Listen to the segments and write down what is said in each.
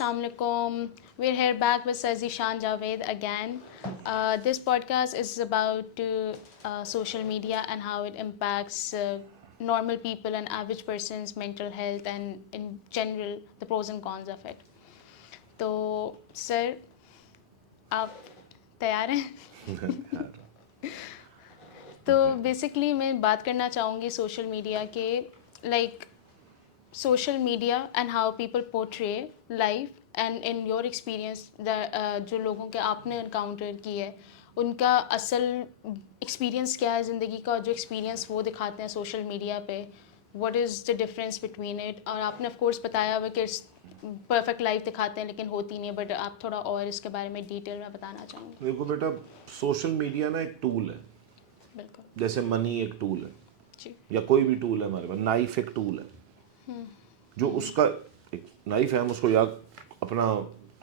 Assalamu alaikum. We're here back with Sir Zishan Javed again. This podcast is about social media and how it impacts normal people and average person's mental health and in general the pros and cons of it. تو سر آپ تیار ہیں؟ تو basically میں بات کرنا چاہوں گی سوشل میڈیا کے like social media and how people portray life and in your experience جو لوگوں کے آپ نے انکاؤنٹر کی ہے ان کا اصل ایکسپیرئنس کیا ہے زندگی کا، جو ایکسپیرئنس وہ دکھاتے ہیں سوشل میڈیا پہ، what is the difference between it. اور آپ نے آف کورس بتایا ہوا کہ پرفیکٹ لائف دکھاتے ہیں لیکن ہوتی نہیں، بٹ آپ تھوڑا اور اس کے بارے میں ڈیٹیل میں بتانا چاہوں گی. دیکھو بیٹا، سوشل میڈیا نا ایک ٹول ہے، بالکل جیسے منی ایک ٹول ہے جی، یا کوئی بھی ٹول ہے ہمارے پاس. نائف ایک ٹول ہے، جو اس کا ایک نائف ہے، ہم اس کو یا اپنا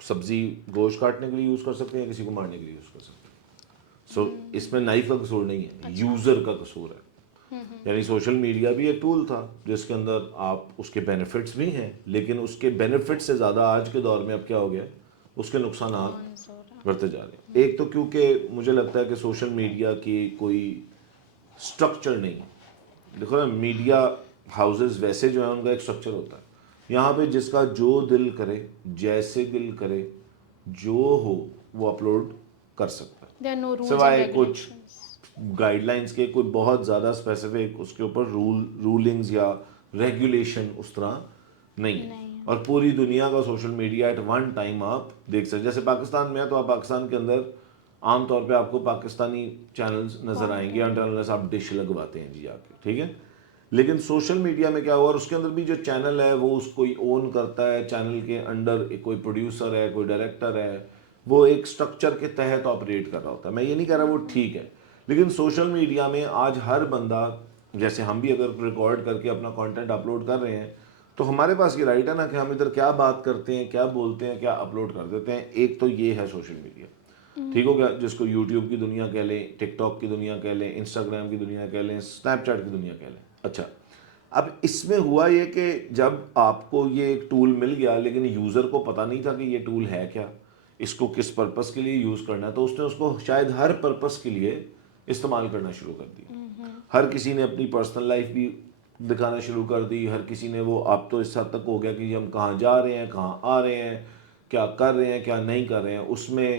سبزی گوشت کاٹنے کے لیے یوز کر سکتے ہیں، کسی کو مارنے کے لیے یوز کر سکتے ہیں. سو اس میں نائف کا قصور نہیں ہے، یوزر کا قصور ہے. یعنی سوشل میڈیا بھی ایک ٹول تھا جس کے اندر آپ اس کے بینیفٹس بھی ہیں، لیکن اس کے بینیفٹ سے زیادہ آج کے دور میں اب کیا ہو گیا، اس کے نقصانات بڑھتے جا رہے ہیں. ایک تو کیونکہ مجھے لگتا ہے کہ سوشل میڈیا کی کوئی اسٹرکچر نہیں ہے. دیکھو نا، میڈیا ہاؤسز ویسے جو ہیں ان کا ایک اسٹرکچر ہوتا ہے، یہاں پہ جس کا جو دل کرے، جیسے دل کرے، جو ہو وہ اپلوڈ کر سکتا ہے، سوائے کچھ گائیڈ لائنس کے کوئی بہت زیادہ اسپیسیفک اس کے اوپر رولنگز یا ریگولیشن اس طرح نہیں ہے. اور پوری دنیا کا social media at one time آپ دیکھ سکتے. جیسے پاکستان میں ہے تو آپ پاکستان کے اندر عام طور پہ آپ کو پاکستانی چینلز نظر آئیں گے انٹرنل آپ ڈش لگواتے ہیں جی آپ کے، ٹھیک ہے. لیکن سوشل میڈیا میں کیا ہوا، اور اس کے اندر بھی جو چینل ہے وہ اس کوئی اون کرتا ہے، چینل کے انڈر کوئی پروڈیوسر ہے، کوئی ڈائریکٹر ہے، وہ ایک سٹرکچر کے تحت آپریٹ کر رہا ہوتا ہے. میں یہ نہیں کہہ رہا وہ ٹھیک ہے، لیکن سوشل میڈیا میں آج ہر بندہ، جیسے ہم بھی اگر ریکارڈ کر کے اپنا کانٹینٹ اپلوڈ کر رہے ہیں تو ہمارے پاس یہ رائٹ ہے نا کہ ہم ادھر کیا بات کرتے ہیں، کیا بولتے ہیں، کیا اپلوڈ کر دیتے ہیں. ایک تو یہ ہے سوشل میڈیا، ٹھیک ہو گیا، جس کو یوٹیوب کی دنیا کہہ لیں، ٹک ٹاک کی دنیا کہہ لیں، انسٹاگرام کی دنیا کہہ لیں، اسنیپ چیٹ کی دنیا کہہ لیں. اچھا، اب اس میں ہوا یہ کہ جب آپ کو یہ ایک ٹول مل گیا لیکن یوزر کو پتہ نہیں تھا کہ یہ ٹول ہے کیا، اس کو کس پرپس کے لیے یوز کرنا ہے، تو اس نے اس کو شاید ہر پرپس کے لیے استعمال کرنا شروع کر دیا. ہر کسی نے اپنی پرسنل لائف بھی دکھانا شروع کر دی، ہر کسی نے وہ اب تو اس حد تک ہو گیا کہ ہم کہاں جا رہے ہیں، کہاں آ رہے ہیں، کیا کر رہے ہیں، کیا نہیں کر رہے ہیں، اس میں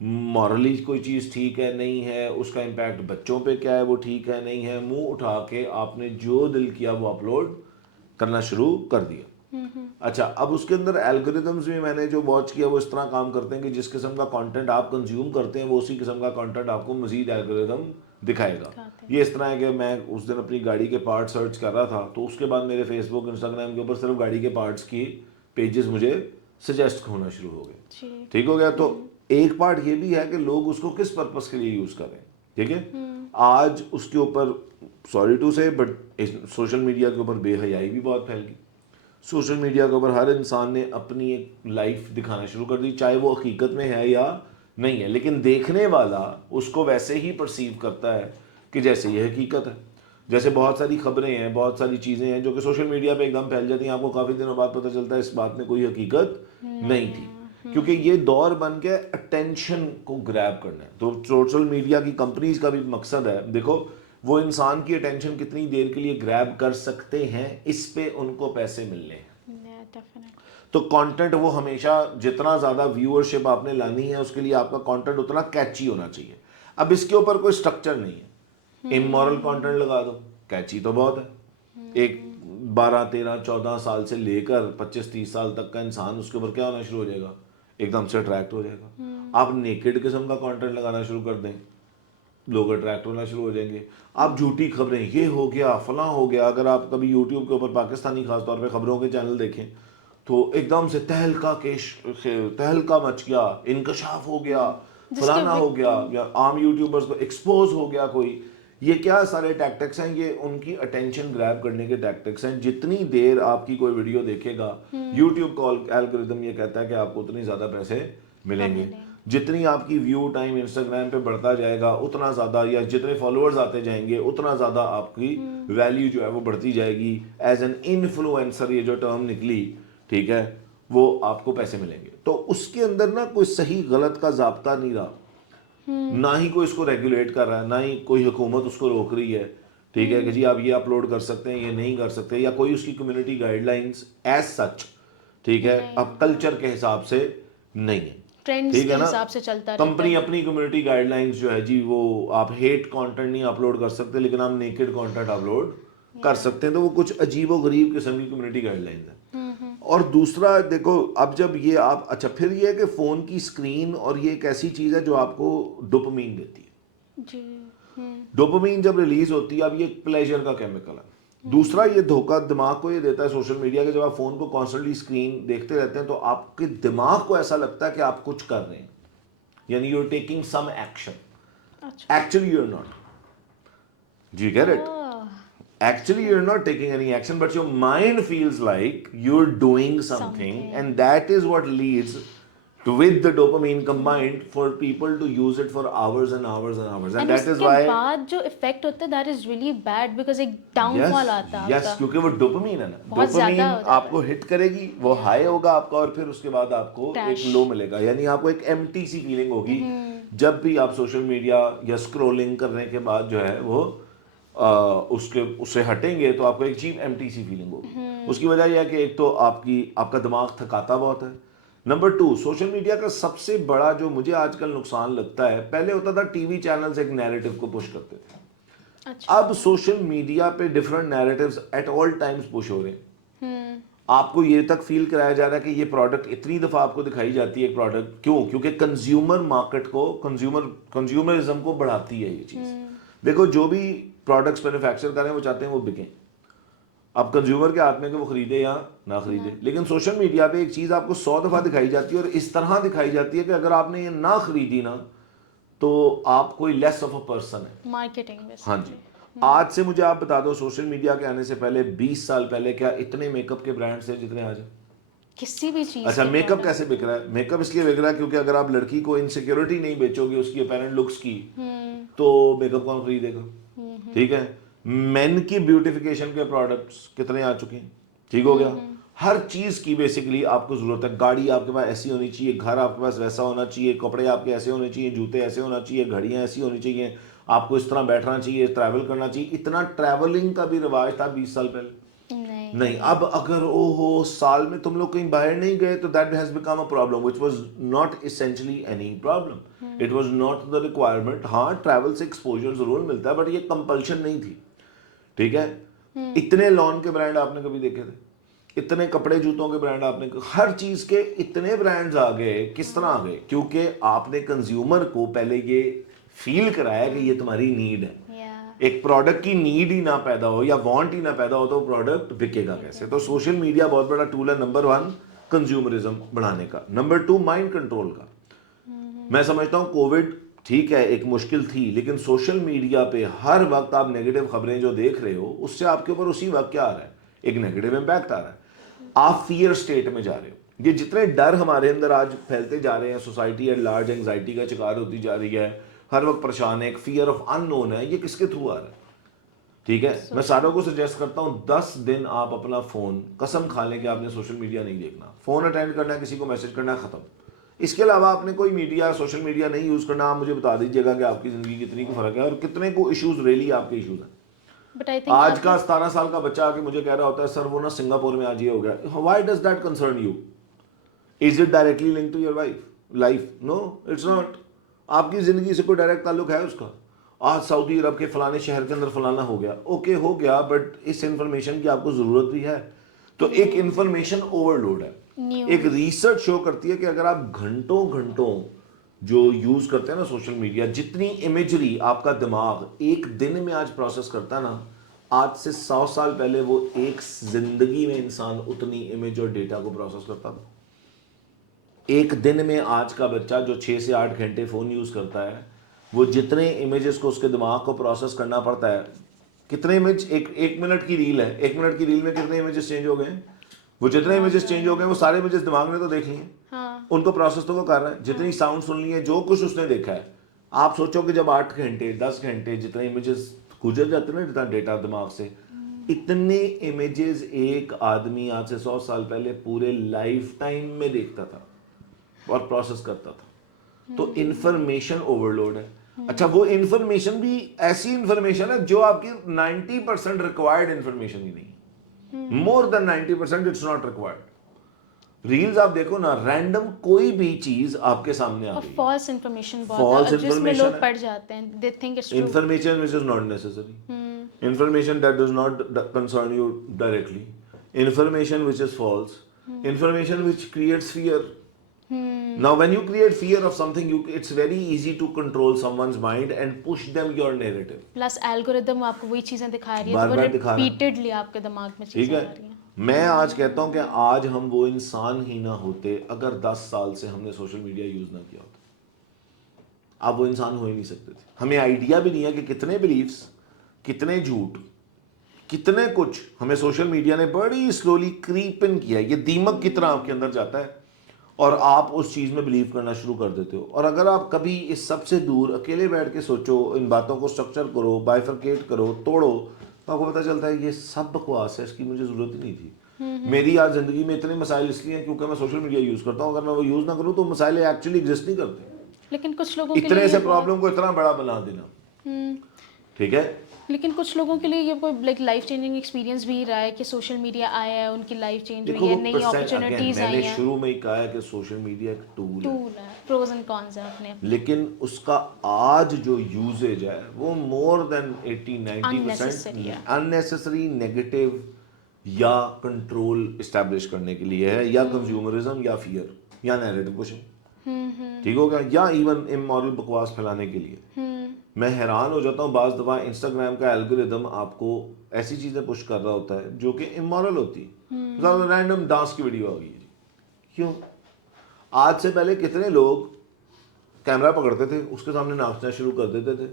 مورلی کوئی چیز ٹھیک ہے نہیں ہے، اس کا امپیکٹ بچوں پہ کیا ہے وہ ٹھیک ہے نہیں ہے، منہ اٹھا کے آپ نے جو دل کیا وہ اپلوڈ کرنا شروع کر دیا. اچھا، اب اس کے اندر الگوریدمز بھی میں نے جو واچ کیا وہ اس طرح کام کرتے ہیں کہ جس قسم کا کانٹینٹ آپ کنزیوم کرتے ہیں وہ اسی قسم کا کانٹینٹ آپ کو مزید الگوریدم دکھائے گا. یہ اس طرح ہے کہ میں اس دن اپنی گاڑی کے پارٹ سرچ کر رہا تھا تو اس کے بعد میرے فیس بک انسٹاگرام کے اوپر صرف گاڑی کے پارٹس کی پیجز مجھے سجیسٹ ہونا شروع ہو گئے. ٹھیک ہو گیا. تو ایک پارٹ یہ بھی ہے کہ لوگ اس کو کس پرپس کے لیے یوز کر رہے ہیں. ٹھیک ہے، آج اس کے اوپر سوری ٹو سے بٹ سوشل میڈیا کے اوپر بے حیائی بھی بہت پھیل گئی. سوشل میڈیا کے اوپر ہر انسان نے اپنی ایک لائف دکھانا شروع کر دی، چاہے وہ حقیقت میں ہے یا نہیں ہے، لیکن دیکھنے والا اس کو ویسے ہی پرسیو کرتا ہے کہ جیسے یہ حقیقت ہے. جیسے بہت ساری خبریں ہیں، بہت ساری چیزیں ہیں جو کہ سوشل میڈیا پہ ایک دم پھیل جاتی ہیں، آپ کو کافی دنوں بعد پتہ چلتا ہے اس بات میں کوئی حقیقت نہیں تھی، کیونکہ یہ دور بن کے اٹینشن کو گریب کرنا ہے. تو سوشل میڈیا کی کمپنیز کا بھی مقصد ہے، دیکھو وہ انسان کی اٹینشن کتنی دیر کے لیے گریب کر سکتے ہیں، اس پہ ان کو پیسے ملنے ہیں. تو کانٹینٹ وہ ہمیشہ جتنا زیادہ ویورشپ آپ نے لانی ہے اس کے لیے آپ کا کانٹینٹ اتنا کیچی ہونا چاہیے. اب اس کے اوپر کوئی سٹرکچر نہیں ہے، امورل کانٹینٹ لگا دو، کیچی تو بہت ہے. ایک 12 13 14 سال سے لے کر 25 30 سال تک کا انسان اس کے اوپر کیا ہونا شروع ہو جائے گا، ایک دم سے اٹریکٹ ہو جائے گا. آپ نیکڈ قسم کا کانٹینٹ لگانا شروع کر دیں، لوگ اٹریکٹ ہونا شروع ہو جائیں گے. آپ جھوٹی خبریں، یہ ہو گیا فلاں ہو گیا، اگر آپ کبھی یوٹیوب کے اوپر پاکستانی خاص طور پہ خبروں کے چینل دیکھیں تو ایک دم سے تہلکا مچ گیا، انکشاف ہو گیا، فلانا ہو گیا، یا عام یوٹیوبرز کو ایکسپوز ہو گیا کوئی. یہ کیا سارے ٹیکٹکس ہیں، یہ ان کی اٹینشن گریب کرنے کے ٹیکٹکس ہیں. جتنی دیر آپ کی کوئی ویڈیو دیکھے گا یوٹیوب کا الگوریتھم یہ کہتا ہے کہ آپ کو اتنی زیادہ پیسے ملیں گے. جتنی آپ کی ویو ٹائم انسٹاگرام پہ بڑھتا جائے گا اتنا زیادہ، یا جتنے فالوورز آتے جائیں گے اتنا زیادہ آپ کی ویلیو جو ہے وہ بڑھتی جائے گی. ایز این انفلوئنسر یہ جو ٹرم نکلی، ٹھیک ہے، وہ آپ کو پیسے ملیں گے. تو اس کے اندر نا کوئی صحیح غلط کا ضابطہ نہیں رہا, نہ ہی کوئی اس کو ریگولیٹ کر رہا ہے, نہ ہی کوئی حکومت اس کو روک رہی ہے, ٹھیک ہے, کہ جی آپ یہ اپلوڈ کر سکتے ہیں, یہ نہیں کر سکتے, یا کوئی اس کی community guide lines as such, ٹھیک ہے, اب کلچر کے حساب سے نہیں ہے, ٹرینڈس ٹھیک کے ہے نا. حساب سے چلتا رہتا ہے. کمپنی اپنی کمیونٹی گائیڈ لائنس جو ہے جی, وہ آپ ہیٹ کانٹینٹ نہیں اپلوڈ کر سکتے, لیکن آپ نیکڈ کانٹینٹ اپلوڈ کر سکتے ہیں, تو وہ کچھ عجیب و غریب قسم کی کمیونٹی گائیڈ لائنس ہیں. اور دوسرا دیکھو, اب جب یہ آپ, اچھا پھر یہ ہے کہ فون کی اسکرین, اور یہ ایک ایسی چیز ہے جو آپ کو ڈوپامین دیتی ہے. جی. ڈوپامین جب ریلیز ہوتی ہے, اب یہ پلیجر کا کیمیکل ہے. دوسرا یہ دھوکہ دماغ کو یہ دیتا ہے سوشل میڈیا کے, جب آپ فون کو کانسٹنٹلی اسکرین دیکھتے رہتے ہیں تو آپ کے دماغ کو ایسا لگتا ہے کہ آپ کچھ کر رہے ہیں, یعنی you are taking some action, actually you are not. Do you get it? Actually, you're not taking any action, but your mind feels like you're doing something, and that is what leads to, with the dopamine combined, for people to use it for hours and hours and hours, and that is why. اس کے بعد جو effect ہوتا ہے that is really bad, because ایک down فال آتا ہے آپ کا. کیونکہ وہ ڈوپامین ہے نا, بہت زیادہ ڈوپامین ہو جاتا ہے. آپ کو ہٹ کرے گی, وہ ہائی ہوگا آپ کا, اور پھر اس کے بعد آپ کو ایک لو ملے گا, یعنی آپ کو ایک ایمٹی سی فیلنگ ہوگی جب بھی آپ سوشل میڈیا یا اسکرولنگ کرنے کے بعد جو ہے وہ اس سے ہٹیں گے, تو آپ کو ایک چیز ایمٹی سی فیلنگ ہوگی. اس کی وجہ یہ ہے کہ ایک تو آپ کا دماغ تھکاتا بہت ہے. نمبر 2, سوشل میڈیا کا سب سے بڑا جو مجھے آج کل نقصان لگتا ہے, پہلے ہوتا تھا ٹی وی چینلز ایک نیریٹو کو پش کرتے تھے, اب سوشل میڈیا پہ different narratives at all times push ہو رہے ہیں. آپ کو یہ تک فیل کرایا جا رہا ہے کہ یہ پروڈکٹ اتنی دفعہ آپ کو دکھائی جاتی ہے ایک پروڈکٹ, کیوں؟ کیونکہ کنزیومر مارکیٹ کو, کنزیومرزم کو بڑھاتی ہے یہ چیز. دیکھو جو بھی پروڈکٹس مینوفیکچر کریں وہ چاہتے ہیں وہ بکیں, اب کنزیومر کے ہاتھ میں کہ وہ خریدے یا نہ خریدے. لیکن سوشل میڈیا پہ ایک چیز آپ کو 100 دفعہ دکھائی جاتی ہے, اور اس طرح دکھائی جاتی ہے کہ اگر آپ نے یہ نہ خریدی نا تو آپ کوئی لیس آف اے پرسن ہے. مارکیٹنگ. ہاں جی. آج سے مجھے آپ بتا دو, سوشل میڈیا کے آنے سے پہلے 20 سال پہلے کیا اتنے میک اپ کے برانڈس تھے جتنے آج ہیں؟ کسی بھی چیز. اچھا, میک اپ کیسے بک رہا ہے؟ میک اپ اس لیے بک رہا ہے کیونکہ اگر آپ لڑکی کو انسیکیورٹی نہیں بیچو گے اس کی اپیرنٹ لکس کی, تو میک اپ کون خریدے گا؟ ٹھیک ہے. مین کی بیوٹیفیکیشن کے پروڈکٹس کتنے آ چکے ہیں, ٹھیک ہو گیا. ہر چیز کی بیسیکلی آپ کو ضرورت ہے. گاڑی آپ کے پاس ایسی ہونی چاہیے, گھر آپ کے پاس ویسا ہونا چاہیے, کپڑے آپ کے ایسے ہونے چاہیے, جوتے ایسے ہونا چاہیے, گھڑیاں ایسی ہونی چاہیے, آپ کو اس طرح بیٹھنا چاہیے, ٹریول کرنا چاہیے. اتنا ٹریولنگ کا بھی رواج تھا 20 سال پہلے نہیں. اب اگر سال میں تم لوگ کہیں باہر نہیں گئے تو that has become a problem, which was not essentially any problem, it was not the requirement. ہاں ٹریول سے ایکسپوجر ضرور ملتا ہے, بٹ یہ کمپلشن نہیں تھی. ٹھیک ہے. اتنے لون کے برانڈ آپ نے کبھی دیکھے تھے؟ اتنے کپڑے جوتوں کے برانڈ آپ نے, ہر چیز کے اتنے برانڈز آ گئے. کس طرح آ گئے؟ کیونکہ آپ نے کنزیومر کو پہلے یہ فیل کرایا کہ یہ تمہاری نیڈ ہے. ایک پروڈکٹ کی نیڈ ہی نہ پیدا ہو یا وانٹ ہی نہ پیدا ہو تو وہ پروڈکٹ بکے گا کیسے؟ تو سوشل میڈیا بہت بڑا ٹول ہے. نمبر 1 کنزیومرزم بڑھانے کا. نمبر 2 مائنڈ کنٹرول کا. میں سمجھتا ہوں کووڈ ٹھیک ہے ایک مشکل تھی, لیکن سوشل میڈیا پہ ہر وقت آپ نیگیٹو خبریں جو دیکھ رہے ہو اس سے آپ کے اوپر اسی وقت کیا آ رہا ہے؟ ایک نیگیٹو امپیکٹ آ رہا ہے. آپ فیئر سٹیٹ میں جا رہے ہو. یہ جتنے ڈر ہمارے اندر آج پھیلتے جا رہے ہیں, سوسائٹی ایٹ لارج اینگزائٹی کا شکار ہوتی جا رہی ہے, ہر وقت پریشان ہے, ایک فیئر آف ان نون ہے, یہ کس کے تھرو آ رہا ہے؟ ٹھیک ہے. میں ساروں کو سجیسٹ کرتا ہوں 10 دن آپ اپنا فون, قسم کھا لیں کہ آپ نے سوشل میڈیا نہیں دیکھنا. فون اٹینڈ کرنا ہے, کسی کو میسج کرنا ہے, ختم. اس کے علاوہ آپ نے کوئی میڈیا, سوشل میڈیا نہیں یوز کرنا. آپ مجھے بتا دیجیے گا کہ آپ کی زندگی کتنی کو فرق ہے اور کتنے کو ایشوز ریلی آپ کے ایشوز ہیں. آج کا 17 سال کا بچہ آ کے مجھے کہہ رہا ہوتا ہے سر وہ نا سنگاپور میں آج یہ ہو گیا. Why does that concern you? Is it directly link to your life? No, it's not. آپ کی زندگی سے کوئی ڈائریکٹ تعلق ہے اس کا؟ آج سعودی عرب کے فلانے شہر کے اندر فلانا ہو گیا, اوکے ہو گیا, بٹ اس انفارمیشن کی آپ کو ضرورت بھی ہے. تو ایک انفارمیشن اوور لوڈ ہے. ایک ریسرچ شو کرتی ہے کہ اگر آپ گھنٹوں جو یوز کرتے ہیں نا سوشل میڈیا, جتنی امیجری آپ کا دماغ ایک دن میں آج پروسیس کرتا ہے نا, آج سے 100 سال پہلے وہ ایک زندگی میں انسان اتنی امیج اور ڈیٹا کو پروسیس کرتا تھا. ایک دن میں آج کا بچہ جو 6 سے 8 گھنٹے فون یوز کرتا ہے, وہ جتنے امیجز کو اس کے دماغ کو پروسیس کرنا پڑتا ہے, کتنے امیج, ایک منٹ کی ریل ہے, 1 منٹ کی ریل میں کتنے امیجز چینج ہو گئے ہیں؟ وہ جتنے امیجز چینج ہو گئے وہ سارے امیجز دماغ نے تو دیکھ لیے ہیں, ان کو پروسیس تو وہ کر رہا ہے. جتنی ساؤنڈ سن لی ہے, جو کچھ اس نے دیکھا ہے. آپ سوچو کہ جب 8 گھنٹے 10 گھنٹے جتنے امیجز گزر جاتے ہیں نا, جتنا ڈیٹا دماغ سے, اتنے امیجز ایک آدمی آج سے 100 سال پہلے پورے لائف ٹائم میں دیکھتا تھا اور پروسیس کرتا تھا. تو انفارمیشن اوور لوڈ ہے. اچھا وہ انفارمیشن بھی ایسی انفارمیشن ہے جو آپ کی 90% ریکوائرڈ انفارمیشن ہی نہیں, مور دین 90% اٹس ناٹ ریکوائرڈ. ریلز آپ دیکھو نا, رینڈم کوئی بھی چیز آپ کے سامنے آ اور گئی, فالس انفارمیشن False بہت ہے جس میں information لوگ ہے. پڑ جاتے ہیں, they think it's true. information which is not necessary, information that does not concern you directly, information which is false, information which creates fear. Now when you create fear of something, it's very easy to control someone's mind and push them your narrative. Plus algorithm آپ کو وہی چیزیں دکھا رہی ہے بار تو وہ بار دکھا رہا ہے. ریپیٹڈلی آپ کے دماغ میں ٹھیک چیزیں ہے, آ رہی ہیں. میں آج کہتا ہوں کہ آج ہم وہ انسان ہی نہ ہوتے اگر 10 سال سے ہم نے سوشل میڈیا یوز نہ کیا ہوتا. آپ وہ انسان ہو ہی نہیں سکتے تھے. ہمیں آئیڈیا بھی نہیں ہے کہ کتنے بلیفس, کتنے جھوٹ, کتنے کچھ ہمیں سوشل میڈیا نے بڑی سلولی کریپ ان کیا ہے. یہ دیمک کی طرح آپ کے اندر جاتا ہے اور آپ اس چیز میں بلیو کرنا شروع کر دیتے ہو. اور اگر آپ کبھی اس سب سے دور اکیلے بیٹھ کے سوچو, ان باتوں کو اسٹرکچر کرو, بائیفرکیٹ کرو, توڑو, تو آپ کو پتہ چلتا ہے یہ سب بکواس ہے, اس کی مجھے ضرورت ہی نہیں تھی. میری آج زندگی میں اتنے مسائل اس لیے ہیں کیونکہ میں سوشل میڈیا یوز کرتا ہوں. اگر میں وہ یوز نہ کروں تو مسائل ایکچولی ایگزسٹ نہیں کرتے. لیکن کچھ لوگوں کے اتنے لیے سے پرابلم کو اتنا بڑا بنا دینا, ٹھیک ہے. لیکن کچھ لوگوں کے لیے یہ کوئی لائک لائف چینجنگ ایکسپیرینس بھی رہا ہے کہ سوشل میڈیا آیا ہے, ان کی لائف چینج ہوئی ہے, نئی اپرچونیٹیز میں آئی نے ہیں. شروع میں ہی کہا ہے کہ سوشل میڈیا ایک ٹول ہے, پروز اینڈ کونس ہیں اپنے اپنے. لیکن اس کا آج جو یوزیج ہے وہ مور دین 80-90% اننیسیسری نیگیٹو یا کنٹرول اسٹیبلش کرنے کے لیے ہے, یا کنزیومرزم, یا فیئر, یا نیریٹو پشنگ, ٹھیک ہو گیا, یا ایون امورل بکواس پھیلانے کے لیے. میں حیران ہو جاتا ہوں بعض دفعہ انسٹاگرام کا الگوریدم آپ کو ایسی چیزیں پش کر رہا ہوتا ہے جو کہ امورل ہوتی ہے. رینڈم ڈانس کی ویڈیو آ گئی ہے, کیوں؟ آج سے پہلے کتنے لوگ کیمرہ پکڑتے تھے, اس کے سامنے ناچنا شروع کر دیتے تھے,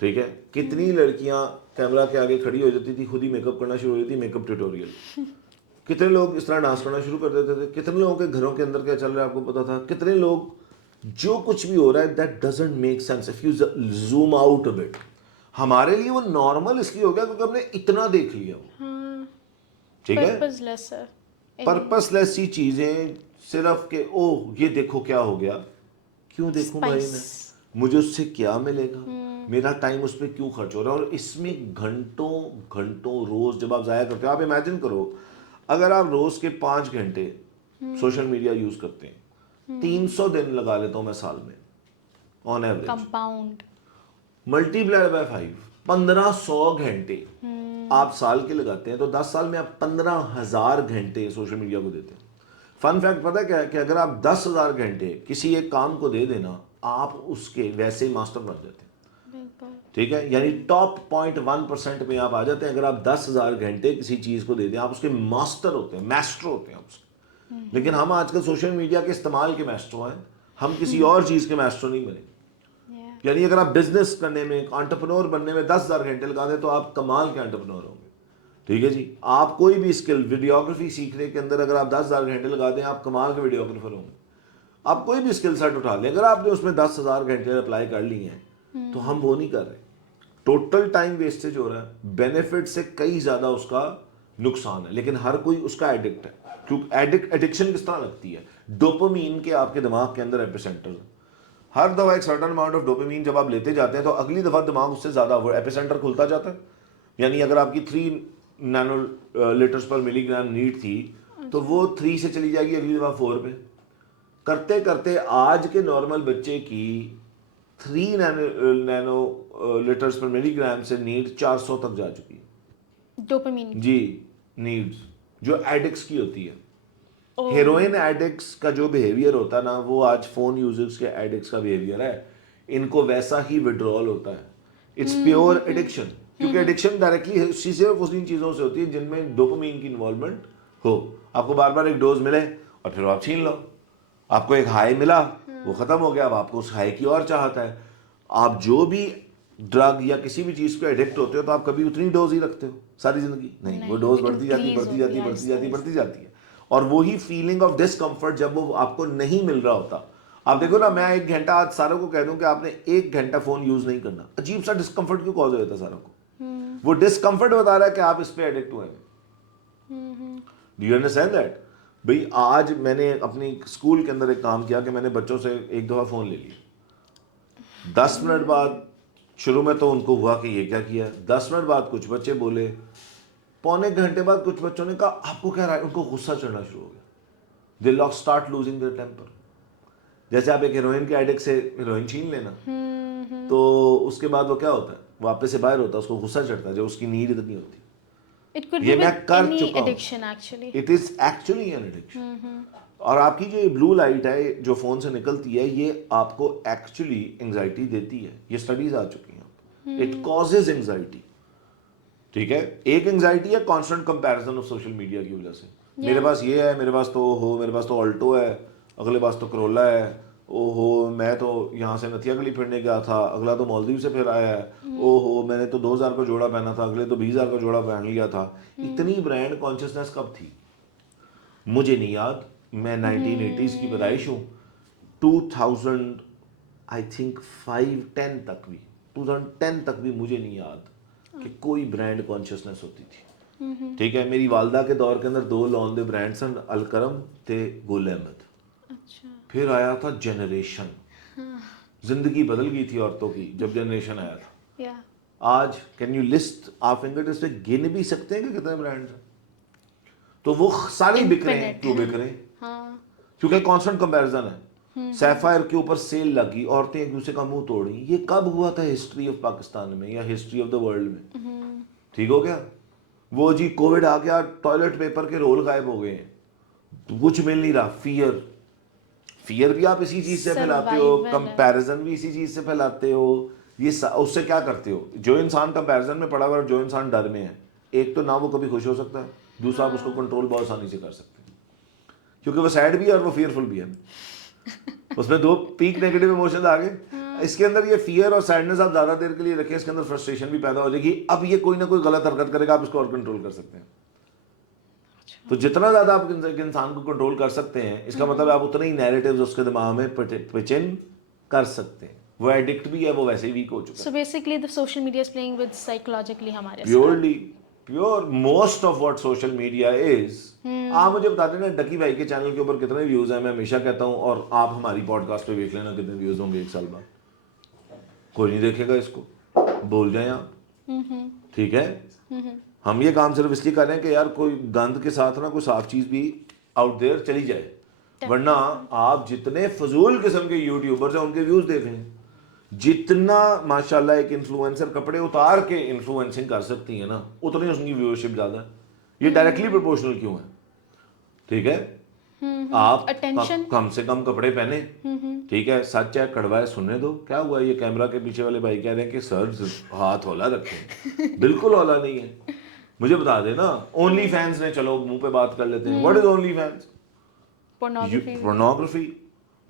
ٹھیک ہے. کتنی لڑکیاں کیمرہ کے آگے کھڑی ہو جاتی تھی, خود ہی میک اپ کرنا شروع ہو جاتی, میک اپ ٹیوٹوریل. کتنے لوگ اس طرح ڈانس کرنا شروع کر دیتے تھے. کتنے لوگوں کے گھروں کے اندر کیا چل رہا ہے آپ کو پتا تھا. کتنے لوگ, جو کچھ بھی ہو رہا ہے that doesn't make sense if you zoom out a but. ہمارے لیے وہ نارمل اس لیے ہو گیا کیونکہ ہم نے اتنا دیکھ لیا, ٹھیک ہے. پرپس لیس سی چیزیں, صرف کہ اوہ یہ دیکھو کیا ہو گیا. کیوں دیکھوں بھائی میں, مجھے اس سے کیا ملے گا, میرا ٹائم اس پہ کیوں خرچ ہو رہا ہے. اور اس میں گھنٹوں گھنٹوں روز جب آپ ضائع کرتے ہو, آپ امیجن کرو اگر آپ روز کے 5 گھنٹے سوشل میڈیا یوز کرتے ہیں, 300 دن لگا لیتا ہوں میں سال میں on average, compound multiplied by 5, 1500 گھنٹے آپ سال کے لگاتے ہیں, تو 10 سال میں آپ 15,000 گھنٹے سوشل میڈیا کو دیتے ہیں. فن فیکٹ پتہ کیا ہے کہ اگر آپ 10,000 گھنٹے کسی ایک کام کو دے دینا, آپ اس کے ویسے ہی ماسٹر بن جاتے ہیں, ٹھیک ہے. یعنی ٹاپ 0.1% میں آپ آ جاتے ہیں اگر آپ 10,000 گھنٹے کسی چیز کو دے دیں, آپ اس کے ماسٹر ہوتے ہیں, میسٹر ہوتے ہیں آپ اس کے. لیکن ہم آج کل سوشل میڈیا کے استعمال کے میسٹر ہیں, ہم کسی اور چیز کے میسٹر نہیں بنے. یعنی اگر آپ بزنس کرنے میں, انٹرپرینور بننے میں 10,000 گھنٹے لگا دیں تو آپ کمال کے انٹرپرینور ہوں گے, ٹھیک ہے جی. آپ کوئی بھی اسکل, ویڈیوگرافی سیکھنے کے اندر اگر آپ 10,000 گھنٹے لگا دیں, آپ کمال کے ویڈیوگرافر ہوں گے. آپ کوئی بھی اسکل سیٹ اٹھا لیں, اگر آپ نے اس میں 10,000 گھنٹے اپلائی کر لی ہیں, تو ہم وہ نہیں کر رہے. ٹوٹل ٹائم ویسٹیج ہو رہا ہے, بینیفٹ سے کئی زیادہ اس کا نقصان ہے. لیکن ہر کوئی اس کا ایڈکٹ ہے. کیونکہ ایڈکشن کس طرح لگتی ہے, ڈوپامین کے آپ کے دماغ کے اندر ایپی سینٹر, ہر دفعہ ایک سرٹن اماؤنٹ آف ڈوپامین جب آپ لیتے جاتے ہیں تو اگلی دفعہ دماغ اس سے زیادہ وہ ایپی سینٹر کھلتا جاتا ہے. یعنی اگر آپ کی 3 نینو لیٹرز پر ملی گرام نیڈ تھی تو وہ 3 سے چلی جائے گی اگلی دفعہ 4 پہ. کرتے کرتے آج کے نارمل بچے کی 3 نینو لیٹرز پر ملی گرام سے نیڈ 400 تک جا چکی ہے, ڈوپامین جی, نیڈز جو ایڈکٹس کی ہوتی ہے. ہیروئن ایڈکٹس کا جو بیہیویئر ہوتا ہے نا, وہ آج فون یوزرز کے ایڈکٹس کا بیہیویئر ہے. ان کو ویسا ہی وڈرول ہوتا ہے. اٹس پیور ایڈکشن, کیونکہ ایڈکشن ڈائریکٹلی صرف اس چیزوں سے ہوتی ہے جن میں ڈوپامین کی انوالومنٹ ہو. آپ کو بار بار ایک ڈوز ملے اور پھر آپ چھین لو. آپ کو ایک ہائی ملا, وہ ختم ہو گیا, اب آپ کو اس ہائی کی اور چاہتا ہے. آپ جو بھی ڈرگ یا کسی بھی چیز کو ایڈکٹ ہوتے ہو تو آپ کبھی اتنی ڈوز ہی رکھتے ہو ساری زندگی؟ نہیں, وہ ڈوز بڑھتی جاتی. اور وہی فیلنگ آف ڈسکمفرٹ جب وہ آپ کو نہیں مل رہا ہوتا. آپ دیکھو نا, میں 1 گھنٹہ آج ساروں کو کہہ دوں کہ آپ نے 1 گھنٹہ فون یوز نہیں کرنا, عجیب سا ڈسکمفرٹ کیوں کاز ہو جاتا ہے ساروں کو. وہ ڈسکمفرٹ بتا رہا ہے کہ آپ اس پہ ایڈکٹ ہوئے ہیں. Do you understand that? بھائی آج میں نے اپنی اسکول کے اندر ایک کام کیا کہ میں نے بچوں سے ایک دفعہ فون لے لیا. 10 منٹ بعد شروع میں تو ان کو ہوا کہ یہ کیا کیا. 10 منٹ بعد کچھ بچے بولے, پونے گھنٹے بعد کچھ بچوں نے کہا آپ کو کیا رہا ہے. ان کو غصہ چڑھنا شروع ہو گیا. They start losing their temper. جیسے آپ ایک ہیروئن کے ایڈکٹ سے ہیروئن چھین لینا تو اس کے بعد وہ کیا ہوتا ہے, واپس سے باہر ہوتا ہے, اس کو غصہ چڑھتا ہے جب اس کی نیڈ اتنی ہوتی ہے. It could یہ be میں with کر any چکا ہوں. addiction actually. It is actually an addiction. اور آپ کی جو یہ بلو لائٹ ہے جو فون سے نکلتی ہے یہ آپ کو ایکچولی انگزائٹی دیتی ہے. یہ اسٹڈیز آ چکی ہیں. It causes anxiety. ٹھیک ہے, ایک انگزائٹی ہے constant comparison of social media کی وجہ سے. میرے پاس یہ ہے, میرے پاس تو ہو, میرے پاس تو آلٹو ہے, اگلے پاس تو کرولا ہے, او ہو میں تو یہاں سے نتھیا گلی پھرنے گیا تھا, اگلا تو مالدیو سے پھر آیا ہے, او ہو میں نے تو 2000 کا جوڑا پہنا تھا, اگلے تو 20,000 کا جوڑا پہن لیا تھا. اتنی برانڈ کانشیسنیس کب تھی مجھے نہیں یاد. میں 1980s کی پیدائش ہوں. 2000 آئی تھنک 5-10 تک بھی 2010 تک بھی مجھے نہیں یاد کہ کوئی برانڈ کانشیسنیس ہوتی تھی. ٹھیک ہے, میری والدہ کے دور کے اندر 2 لون دے برانڈس ہیں, الکرم تھے گل احمد. پھر آیا تھا جنریشن. زندگی بدل گئی تھی عورتوں کی جب جنریشن آیا تھا. آج کین یو لسٹ آپ فنگر ٹپس پہ گن بھی سکتے ہیں کہ کتنے برانڈس ہیں. تو وہ سارے بک رہے ہیں. کیوں بک رہے ہیں؟ کیونکہ کانسٹنٹ کمپیریزن ہے. سیفائر کے اوپر سیل لگی, عورتیں ایک دوسرے کا منہ توڑی. یہ کب ہوا تھا ہسٹری آف پاکستان میں یا ہسٹری آف دا ورلڈ میں؟ ٹھیک ہو گیا. وہ جی کووڈ آ گیا, ٹوائلٹ پیپر کے رول غائب ہو گئے ہیں, کچھ مل نہیں رہا. فیئر بھی آپ اسی چیز سے پھیلاتے ہو, کمپیریزن بھی اسی چیز سے پھیلاتے ہو. یہ اس سے کیا کرتے ہو, جو انسان کمپیریزن میں پڑا ہوا ہے اور جو انسان ڈر میں ہے, ایک تو نہ وہ کبھی خوش ہو سکتا ہے, دوسرا آپ اس کو کنٹرول بہت آسانی سے کر سکتے ہیں کیونکہ وہ سیڈ بھی ہے اور وہ فیئرفل بھی ہے. اس میں 2 پیک نیگیٹو ایموشنز آ گئے. اس کے اندر یہ فیئر اور سیڈنس آپ زیادہ دیر کے لیے رکھیں, اس کے اندر فرسٹریشن بھی پیدا ہو جائے گی. اب یہ کوئی نہ کوئی غلط حرکت کرے گا, آپ اس کو اور کنٹرول کر سکتے ہیں. تو جتنا زیادہ آپ انسان کو کنٹرول کر سکتے ہیں, اس کا مطلب آپ اتنے ہی نیریٹیوز اس کے دماغ میں پچن کر سکتے ہیں. وہ ایڈکٹ بھی ہے, وہ ویسے ہی ویک ہو چکا ہے. So basically the social media is playing with psychologically ہمارے ساتھ. Pure most of what social media از. آپ مجھے بتا دیں نا ڈکی بھائی کے چینل کے اوپر کتنے ویوز ہیں. میں ہمیشہ کہتا ہوں, اور آپ ہماری پوڈ کاسٹ پہ دیکھ لینا کتنے ویوز ہوں گے 1 سال بعد. کوئی نہیں دیکھے گا اس کو, بول جائیں آپ. ٹھیک ہے, ہم یہ کام صرف اس لیے کر رہے ہیں کہ یار کوئی گند کے ساتھ نا کوئی صاف چیز بھی آؤٹ دیئر چلی جائے. ورنہ آپ جتنے فضول قسم کے یوٹیوبرز ہیں ان کے ویوز دیکھ لیں, جتنا ماشاءاللہ ایک انفلوئنسر کپڑے اتار کے انفلوئنسنگ کر سکتی ہیں نا, اتنی اس کی ویورشپ زیادہ ہے. یہ ڈائریکٹلی پروپورشنل کیوں ہے؟ ٹھیک ہے, آپ کم سے کم کپڑے پہنے. ٹھیک ہے, سچ ہے کڑوا ہے سننے دو. کیا ہوا, یہ کیمرہ کے پیچھے والے بھائی کہہ رہے ہیں کہ سر ہاتھ ہولا رکھیں. بالکل ہولا نہیں ہے. مجھے بتا دے نا, اونلی فینس نے, چلو منہ پہ بات کر لیتے ہیں. What is only fans? pornography.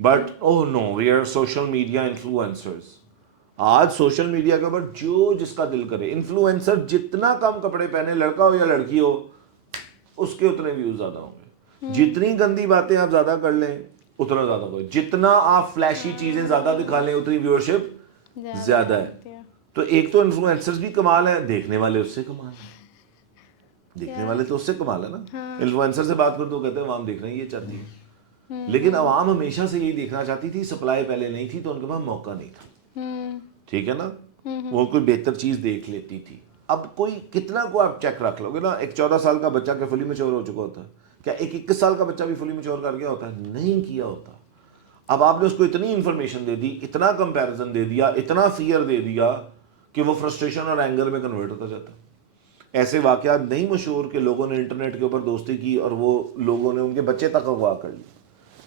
But oh no, we are social media influencers. آج سوشل میڈیا کے اوپر جو جس کا دل کرے, انفلوئنسر جتنا کم کپڑے پہنے, لڑکا ہو یا لڑکی ہو, اس کے اتنے ویوز زیادہ ہوں گے. جتنی گندی باتیں آپ زیادہ کر لیں اتنا زیادہ ہوگا. جتنا آپ فلیشی چیزیں زیادہ دکھا لیں اتنی ویورشپ زیادہ ہے. تو ایک تو انفلوئنسرز بھی کمال ہیں, دیکھنے والے اس سے کمال ہیں. دیکھنے والے تو اس سے کمال ہے نا. انفلوئنسر سے بات کرتے تو کہتے ہیں عوام دیکھ رہے ہیں, یہ چاہتی ہے. لیکن عوام ہمیشہ سے یہی دیکھنا چاہتی تھی, سپلائی پہلے نہیں تھی تو ان کے پاس موقع نہیں تھا. ٹھیک ہے نا, وہ کوئی بہتر چیز دیکھ لیتی تھی. اب کوئی کتنا کو آپ چیک رکھ لو گے نا, ایک 14 سال کا بچہ کہ فلی میچور ہو چکا ہوتا ہے, کیا ایک 21 سال کا بچہ بھی فلی میچور کر گیا ہوتا ہے؟ نہیں کیا ہوتا. اب آپ نے اس کو اتنی انفارمیشن دے دی, اتنا کمپیریزن دے دیا, اتنا فیئر دے دیا کہ وہ فرسٹریشن اور اینگر میں کنورٹ ہوتا جاتا ہے. ایسے واقعات نہیں مشہور کہ لوگوں نے انٹرنیٹ کے اوپر دوستی کی اور وہ لوگوں نے ان کے بچے تک اغوا کر لی.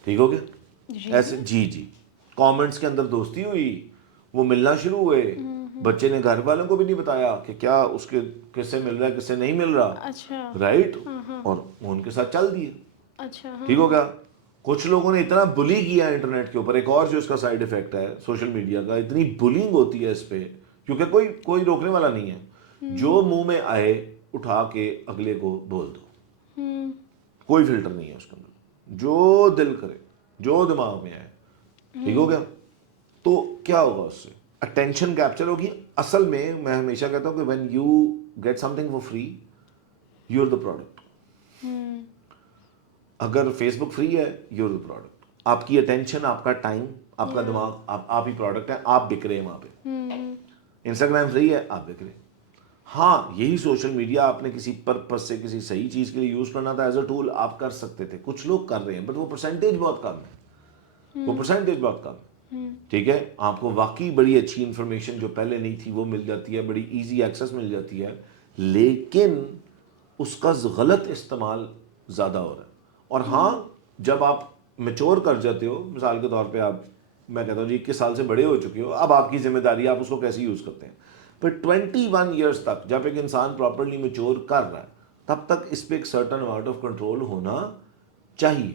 ٹھیک ہو گیا ایسے, جی کامنٹس کے اندر دوستی ہوئی, وہ ملنا شروع ہوئے. بچے نے گھر والوں کو بھی نہیں بتایا کہ کیا اس کے کس سے مل رہا ہے کس سے نہیں مل رہا, رائٹ, اور وہ ان کے ساتھ چل دیے. ٹھیک ہو گیا. کچھ لوگوں نے اتنا بلی کیا انٹرنیٹ کے اوپر, ایک اور جو اس کا سائڈ افیکٹ ہے سوشل میڈیا کا, اتنی بلنگ ہوتی ہے اس پہ, کیونکہ کوئی روکنے والا نہیں ہے. جو منہ میں آئے اٹھا کے اگلے کو بول دو, کوئی فلٹر نہیں ہے اس کے اندر, جو دل کرے جو دماغ میں آئے. ٹھیک ہو گیا. تو کیا ہوگا اس سے, اٹینشن کیپچر ہوگی. اصل میں ہمیشہ کہتا ہوں کہ when you get something for free you are the product. اگر فیس بک فری ہے یو آر دا پروڈکٹ. آپ کی اٹینشن, آپ کا ٹائم, آپ کا دماغ, آپ ہی پروڈکٹ ہیں, آپ بک رہے ہیں وہاں پہ. انسٹاگرام فری ہے, آپ بک رہے ہیں. ہاں یہی سوشل میڈیا آپ نے کسی پرپز سے کسی صحیح چیز کے لیے یوز کرنا تھا ایز اے ٹول, آپ کر سکتے تھے. کچھ لوگ کر رہے ہیں بٹ وہ پرسنٹیج بہت کم ہے, وہ پرسنٹیج بہت کم ہے. ٹھیک ہے, آپ کو واقعی بڑی اچھی انفارمیشن جو پہلے نہیں تھی وہ مل جاتی ہے, بڑی ایزی ایکسیس مل جاتی ہے, لیکن اس کا غلط استعمال زیادہ ہو رہا ہے. اور ہاں جب آپ میچور کر جاتے ہو, مثال کے طور پہ آپ, میں کہتا ہوں جی 21 سال سے بڑے ہو چکے ہو, اب آپ کی ذمہ داری ہے آپ اس کو کیسے یوز کرتے ہیں. پھر 21 ایئرس تک جب ایک انسان پراپرلی میچور کر رہا ہے تب تک اس پہ ایک سرٹن اماؤنٹ آف کنٹرول ہونا چاہیے,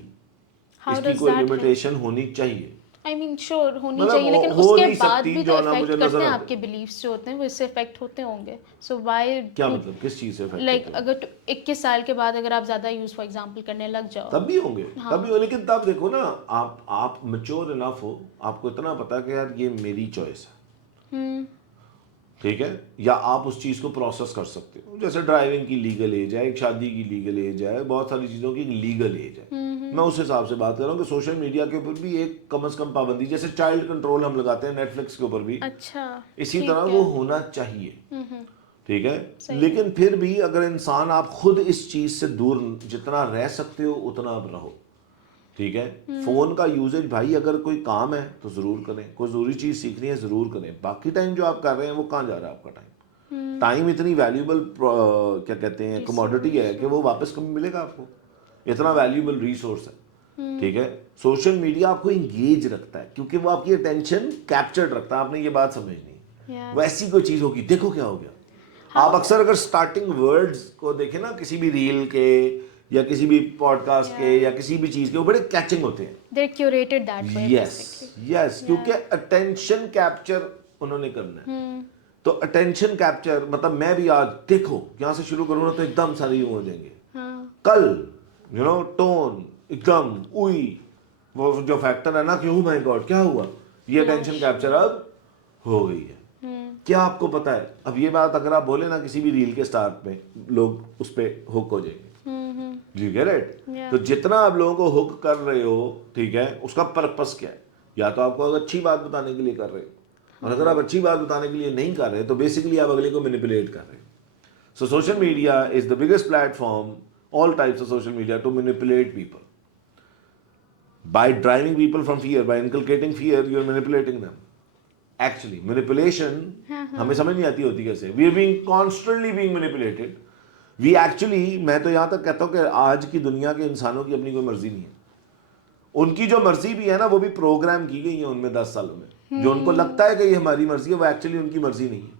اس کی کوئی لمیٹیشن ہونی چاہیے. آئی مین شیور ہونی مطلب چاہیے, لیکن اس ہو کے نہیں بعد سکتی بھی تو جو نا مجھے افیکٹ نظر کرتے ہیں, آتا آپ کے بلیفس جو ہوتے ہیں وہ اس سے افیکٹ ہوتے ہوں گے. سو وائی کیا مطلب کس چیز سے افیکٹ لائک ہوتے ہیں؟ اگر 21 سال کے بعد اگر آپ زیادہ یوز فار ایگزامپل کرنے لگ جاؤ تب بھی ہوں گے, تب بھی ہوں, لیکن تب دیکھو نا آپ میچور انف ہو, آپ کو اتنا پتا کہ یار یہ میری چوائس ہے, ٹھیک ہے, یا آپ اس چیز کو پروسیس کر سکتے ہو. جیسے ڈرائیونگ کی لیگل ایج ہے, ایک شادی کی لیگل ایج ہے, بہت ساری چیزوں کی لیگل ایج ہے. میں اس حساب سے بات کر رہا ہوں کہ سوشل میڈیا کے اوپر بھی ایک کم از کم پابندی, جیسے چائلڈ کنٹرول ہم لگاتے ہیں نیٹ فلکس کے اوپر بھی, اچھا اسی طرح وہ ہونا چاہیے. ٹھیک ہے, صحیح. لیکن پھر بھی اگر انسان آپ خود اس چیز سے دور جتنا رہ سکتے ہو اتنا آپ رہو. ٹھیک ہے, فون کا یوزیج بھائی اگر کوئی کام ہے تو ضرور کریں, کوئی ضروری چیز سیکھنی ہے ضرور کریں. باقی ٹائم جو آپ کر رہے ہیں وہ کہاں جا رہا ہے آپ کا ٹائم؟ ٹائم اتنی ویلیوبل کیا کہتے ہیں کموڈٹی ہے کہ وہ واپس کبھی ملے گا آپ کو, اتنا ویلیوبل ریسورس ہے. ٹھیک ہے, سوشل میڈیا آپ کو انگیج رکھتا ہے کیونکہ وہ آپ کی اٹینشن کیپچرڈ رکھتا ہے. آپ نے یہ بات سمجھنی, وہ ایسی کوئی چیز ہوگی, دیکھو کیا ہو گیا. آپ اکثر اگر سٹارٹنگ ورڈز کو دیکھیں نا کسی بھی ریل کے یا کسی بھی پوڈ کاسٹ کے یا کسی بھی چیز کے, وہ بڑے کیچنگ ہوتے ہیں. they're curated that way basically. یس کیونکہ اٹینشن کیپچر انہوں نے کرنا ہے. تو اٹینشن کیپچر مطلب میں بھی آج دیکھو یہاں سے شروع کروں نا تو ایک دم سارے یوں ہو جائیں گے. کل یو نو ٹون ایک دم اوئی, وہ جو فیکٹر ہے نا کہ او مائی گاڈ کیا ہوا, یہ اٹینشن کیپچر اب ہو گئی ہے. کیا آپ کو پتا ہے اب یہ بات اگر آپ بولے نا کسی بھی ریل کے سٹارٹ میں, لوگ اس پہ ہک ہو جائیں گے. جی گیٹ اٹ. تو جتنا آپ لوگوں کو ہک کر رہے ہو, ٹھیک ہے, اس کا پرپس کیا ہے؟ یا تو آپ کو اچھی بات بتانے کے لیے کر رہے ہو, اور اگر آپ اچھی بات بتانے کے لیے نہیں کر رہے تو بیسکلی آپ اگلے کو مینیپولیٹ کر رہے ہو. So social media is the biggest platform, all types of social media to manipulate people. By driving people from fear, by inculcating fear, you are manipulating them. Actually, manipulation ہمیں سمجھ نہیں آتی ہوتی کیسے. We are being constantly being manipulated. We actually, میں تو یہاں تک کہتا ہوں کہ آج کی دنیا کے انسانوں کی اپنی کوئی مرضی نہیں ہے. ان کی جو مرضی بھی ہے نا وہ بھی پروگرام کی گئی ہے ان میں 10 سالوں میں. جو ان کو لگتا ہے کہ یہ ہماری مرضی ہے وہ ایکچولی ان کی مرضی نہیں ہے.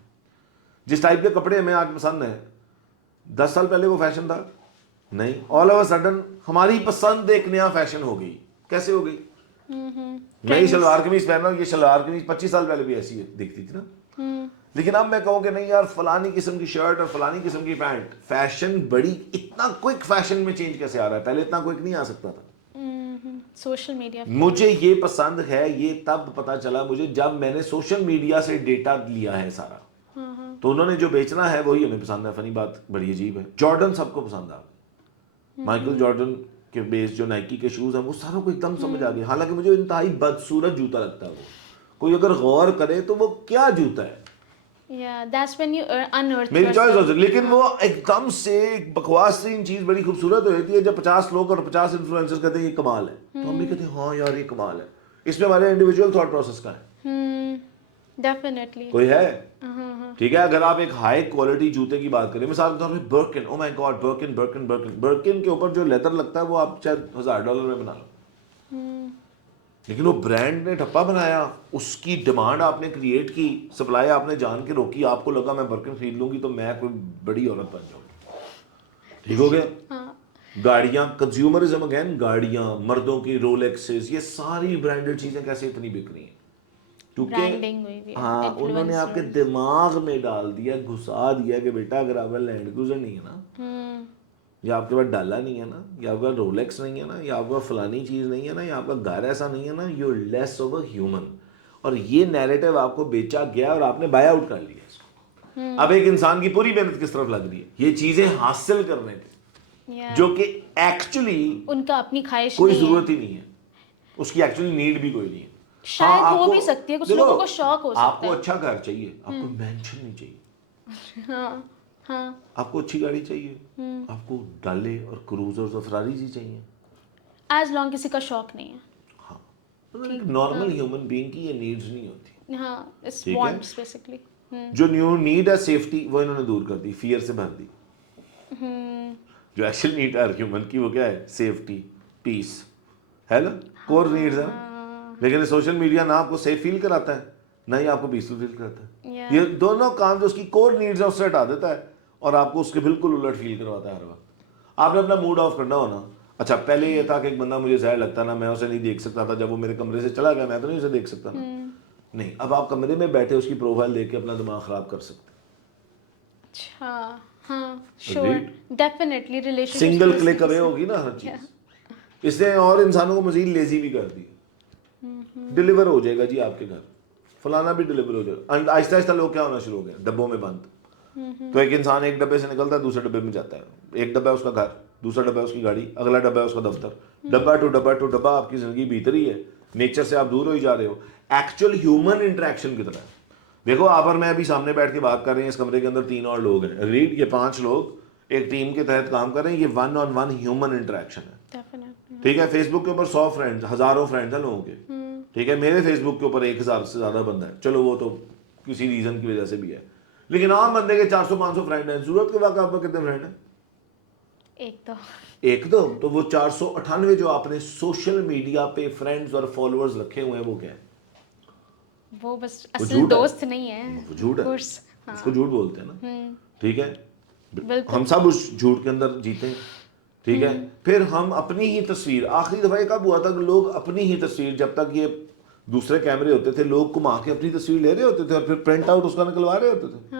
جس ٹائپ کے کپڑے ہمیں آج پسند ہیں 10 سال پہلے وہ فیشن تھا نہیں. آل آف اے سڈن ہماری پسند ایک نیا فیشن ہو گئی. کیسے ہو گئی؟ میں یہ شلوار قمیض پہن رہا ہوں, یہ شلوار قمیض 25 سال پہلے بھی ایسی دکھتی تھی نا. لیکن اب میں کہوں کہ نہیں یار فلانی قسم کی شرٹ اور فلانی قسم کی پینٹ, فیشن بڑی اتنا کوئک فیشن میں چینج کیسے آ رہا ہے؟ پہلے اتنا کوئک نہیں آ سکتا تھا. سوشل میڈیا مجھے یہ پسند ہے, یہ تب پتا چلا مجھے جب میں نے سوشل میڈیا سے ڈیٹا لیا ہے سارا. تو انہوں نے جو بیچنا ہے وہی ہمیں پسند ہے. فنی بات بڑی عجیب ہے, جارڈن سب کو پسند آ گئے. مائیکل جارڈن کے بیس جو نائکی کے شوز ہیں وہ ساروں کو ایک دم سمجھ آ گئی. حالانکہ مجھے انتہائی بدصورت جوتا لگتا ہے وہ. کوئی اگر غور کرے تو وہ کیا جوتا ہے, میری چوائس ہو سکتی, لیکن وہ ایک دم سے ایک بکواس ترین چیز بڑی خوبصورت ہو جاتی ہے جب 50 لوگ اور 50 انفلوئنسر کہتے ہیں یہ کمال ہے, تو ہم بھی کہتے ہیں ہاں یار یہ کمال ہے. اس میں ہمارے انڈیویجول تھاٹ پروسیس کا ہے ڈیفینیٹلی کوئی ہے. ٹھیک ہے, اگر آپ ایک ہائی کوالٹی جوتے کی بات کریں, مثال کے طور پہ Birkin, oh my God Birkin Birkin Birkin Birkin کے اوپر جو لیدر لگتا ہے وہ آپ شاید $1000 میں بنا لو, لیکن وہ برانڈ نے ٹھپا بنایا, اس کی ڈیمانڈ آپ نے کریٹ کی, سپلائی آپ نے جان کے روکی, آپ کو لگا میں برکن خرید لوں گی تو میں کوئی بڑی عورت بن جاؤں گی. ٹھیک ہو گیا. گاڑیاں, کنزیومرزم اگین, گاڑیاں, مردوں کی رولیکسز, یہ ساری برانڈڈ چیزیں کیسے اتنی بک رہی ہیں؟ کیونکہ ہاں انہوں نے آپ کے دماغ میں ڈال دیا, گھسا دیا کہ بیٹا اگر آپ کا لینڈ کروزر نہیں ہے نا, یا آپ کے پاس ڈالا نہیں ہے نا, یا آپ کا رولیکس نہیں ہے نا, یا آپ کا فلانی چیز نہیں ہے نا, یا آپ کا گھر ایسا نہیں ہے نا, you less of a human. اور یہ نیریٹو آپ کو بیچا گیا اور آپ نے بائی آؤٹ کر لیا اس کو. اب ایک انسان کی پوری محنت کس طرف لگ رہی ہے یہ چیزیں حاصل کرنے کی, جو کہ ایکچولی ان کا اپنی خواہش کوئی نہیں ہے, ضرورت ہی نہیں ہے, اس کی ایکچولی نیڈ بھی کوئی نہیں ہے. شاید ہو بھی سکتی ہے, کچھ لوگوں کو شوق ہو آپ سکتا کو ہے. اچھا گھر چاہیے, آپ کو مینشن نہیں چاہیے, ہاں ہاں, آپ کو اچھی گاڑی چاہیے, آپ کو ڈالے اور کروزرز اور فراریز ہی چاہیے, ایز لانگ کسی کا شوق نہیں ہے. ہاں ایک نارمل ہیومن بینگ کی یہ نیڈز نہیں ہوتی. ہاں, اٹس ٹھیک ہے, وانٹس بیسیکلی. جو نیو نیڈ ہے سیفٹی وہ انہوں نے دور کر دی, فیئر سے بھر دی. جو ایکچوئل نیڈ ہے ہر ہیومن کی وہ کیا ہے, سیفٹی, پیس ہے نا, کور نیڈز ہے. لیکن سوشل میڈیا نہ آپ کو سیف فیل کراتا ہے نہ ہی آپ کو پیسفل فیل کراتا ہے. یہ دونوں کام جو اس کی کور نیڈز ہے اس سے ہٹا دیتا ہے اور آپ کو اس کے بالکل الٹ فیل کرواتا ہے ہر وقت. آپ نے اپنا موڈ آف کرنا ہونا. اچھا پہلے یہ تھا کہ ایک بندہ مجھے زہر لگتا نا, میں اسے نہیں دیکھ سکتا تھا, جب وہ میرے کمرے سے چلا گیا میں تو نہیں اسے دیکھ سکتا نا. نہیں, اب آپ کمرے میں بیٹھے اس کی پروفائل دیکھ کے اپنا دماغ خراب کر سکتے. اچھا ہاں, sure, definitely relation single click away ہوگی نا ہر چیز. اس نے اور انسانوں کو مزید لیزی بھی کر دی. ڈلیور ہو جائے گا جی آپ کے گھر, فلانا بھی ڈلیور ہو جائے گا. آہستہ آہستہ لوگ کیا ہونا شروع ہو گئے, ڈبوں میں بند. تو ایک انسان ایک ڈبے سے نکلتا ہے دوسرے ڈبے میں جاتا ہے. ایک ڈبہ ہے اس کا گھر, دوسرا ڈبہ ہے اس کی گاڑی, اگلا ڈبہ ہے اس کا دفتر. ڈبہ ٹو ڈبہ ٹو ڈبہ آپ کی زندگی بھیتر ہی ہے. نیچر سے آپ دور ہو ہی جا رہے ہو. ایکچوئل ہیومن انٹریکشن کی طرح دیکھو, آپ اور میں ابھی سامنے بیٹھ کے بات کر رہے ہیں, اس کمرے کے اندر 3 اور لوگ ہیں, ریڈ, یہ 5 لوگ ایک ٹیم کے تحت کام کر رہے ہیں. یہ 1 on 1 ہیومن انٹریکشن ہے. ٹھیک ہے, فیس بک کے اوپر 100 فرینڈ, ہزاروں فرینڈ ہیں لوگوں کے. ٹھیک ہے, میرے فیس بک کے اوپر 1000 سے زیادہ بندہ ہے, چلو وہ تو کسی ریزن کی وجہ سے بھی ہے. لیکن عام بندے کے 400-500 فرینڈ ہیں. ضرورت کے واقع آپ کو کتنے فرینڈ ہیں؟ ایک دو. تو وہ 498 جو آپ نے سوشل میڈیا پہ فرینڈز اور فالوورز رکھے ہوئے ہیں وہ کیا ہے؟ وہ بس اصل دوست نہیں ہے, وہ جھوٹ ہے, اس کو جھوٹ بولتے ہیں نا. ٹھیک ہے, ہم سب اس جھوٹ کے اندر جیتے ہیں. ٹھیک ہے, پھر ہم اپنی ہی تصویر, آخری دفعہ یہ کب ہوا تھا کہ لوگ اپنی ہی تصویر, جب تک یہ دوسرے کیمرے ہوتے تھے لوگ گھما کے اپنی تصویر لے رہے ہوتے تھے اور پھر پرنٹ آؤٹ اس کا نکلوا رہے ہوتے تھے.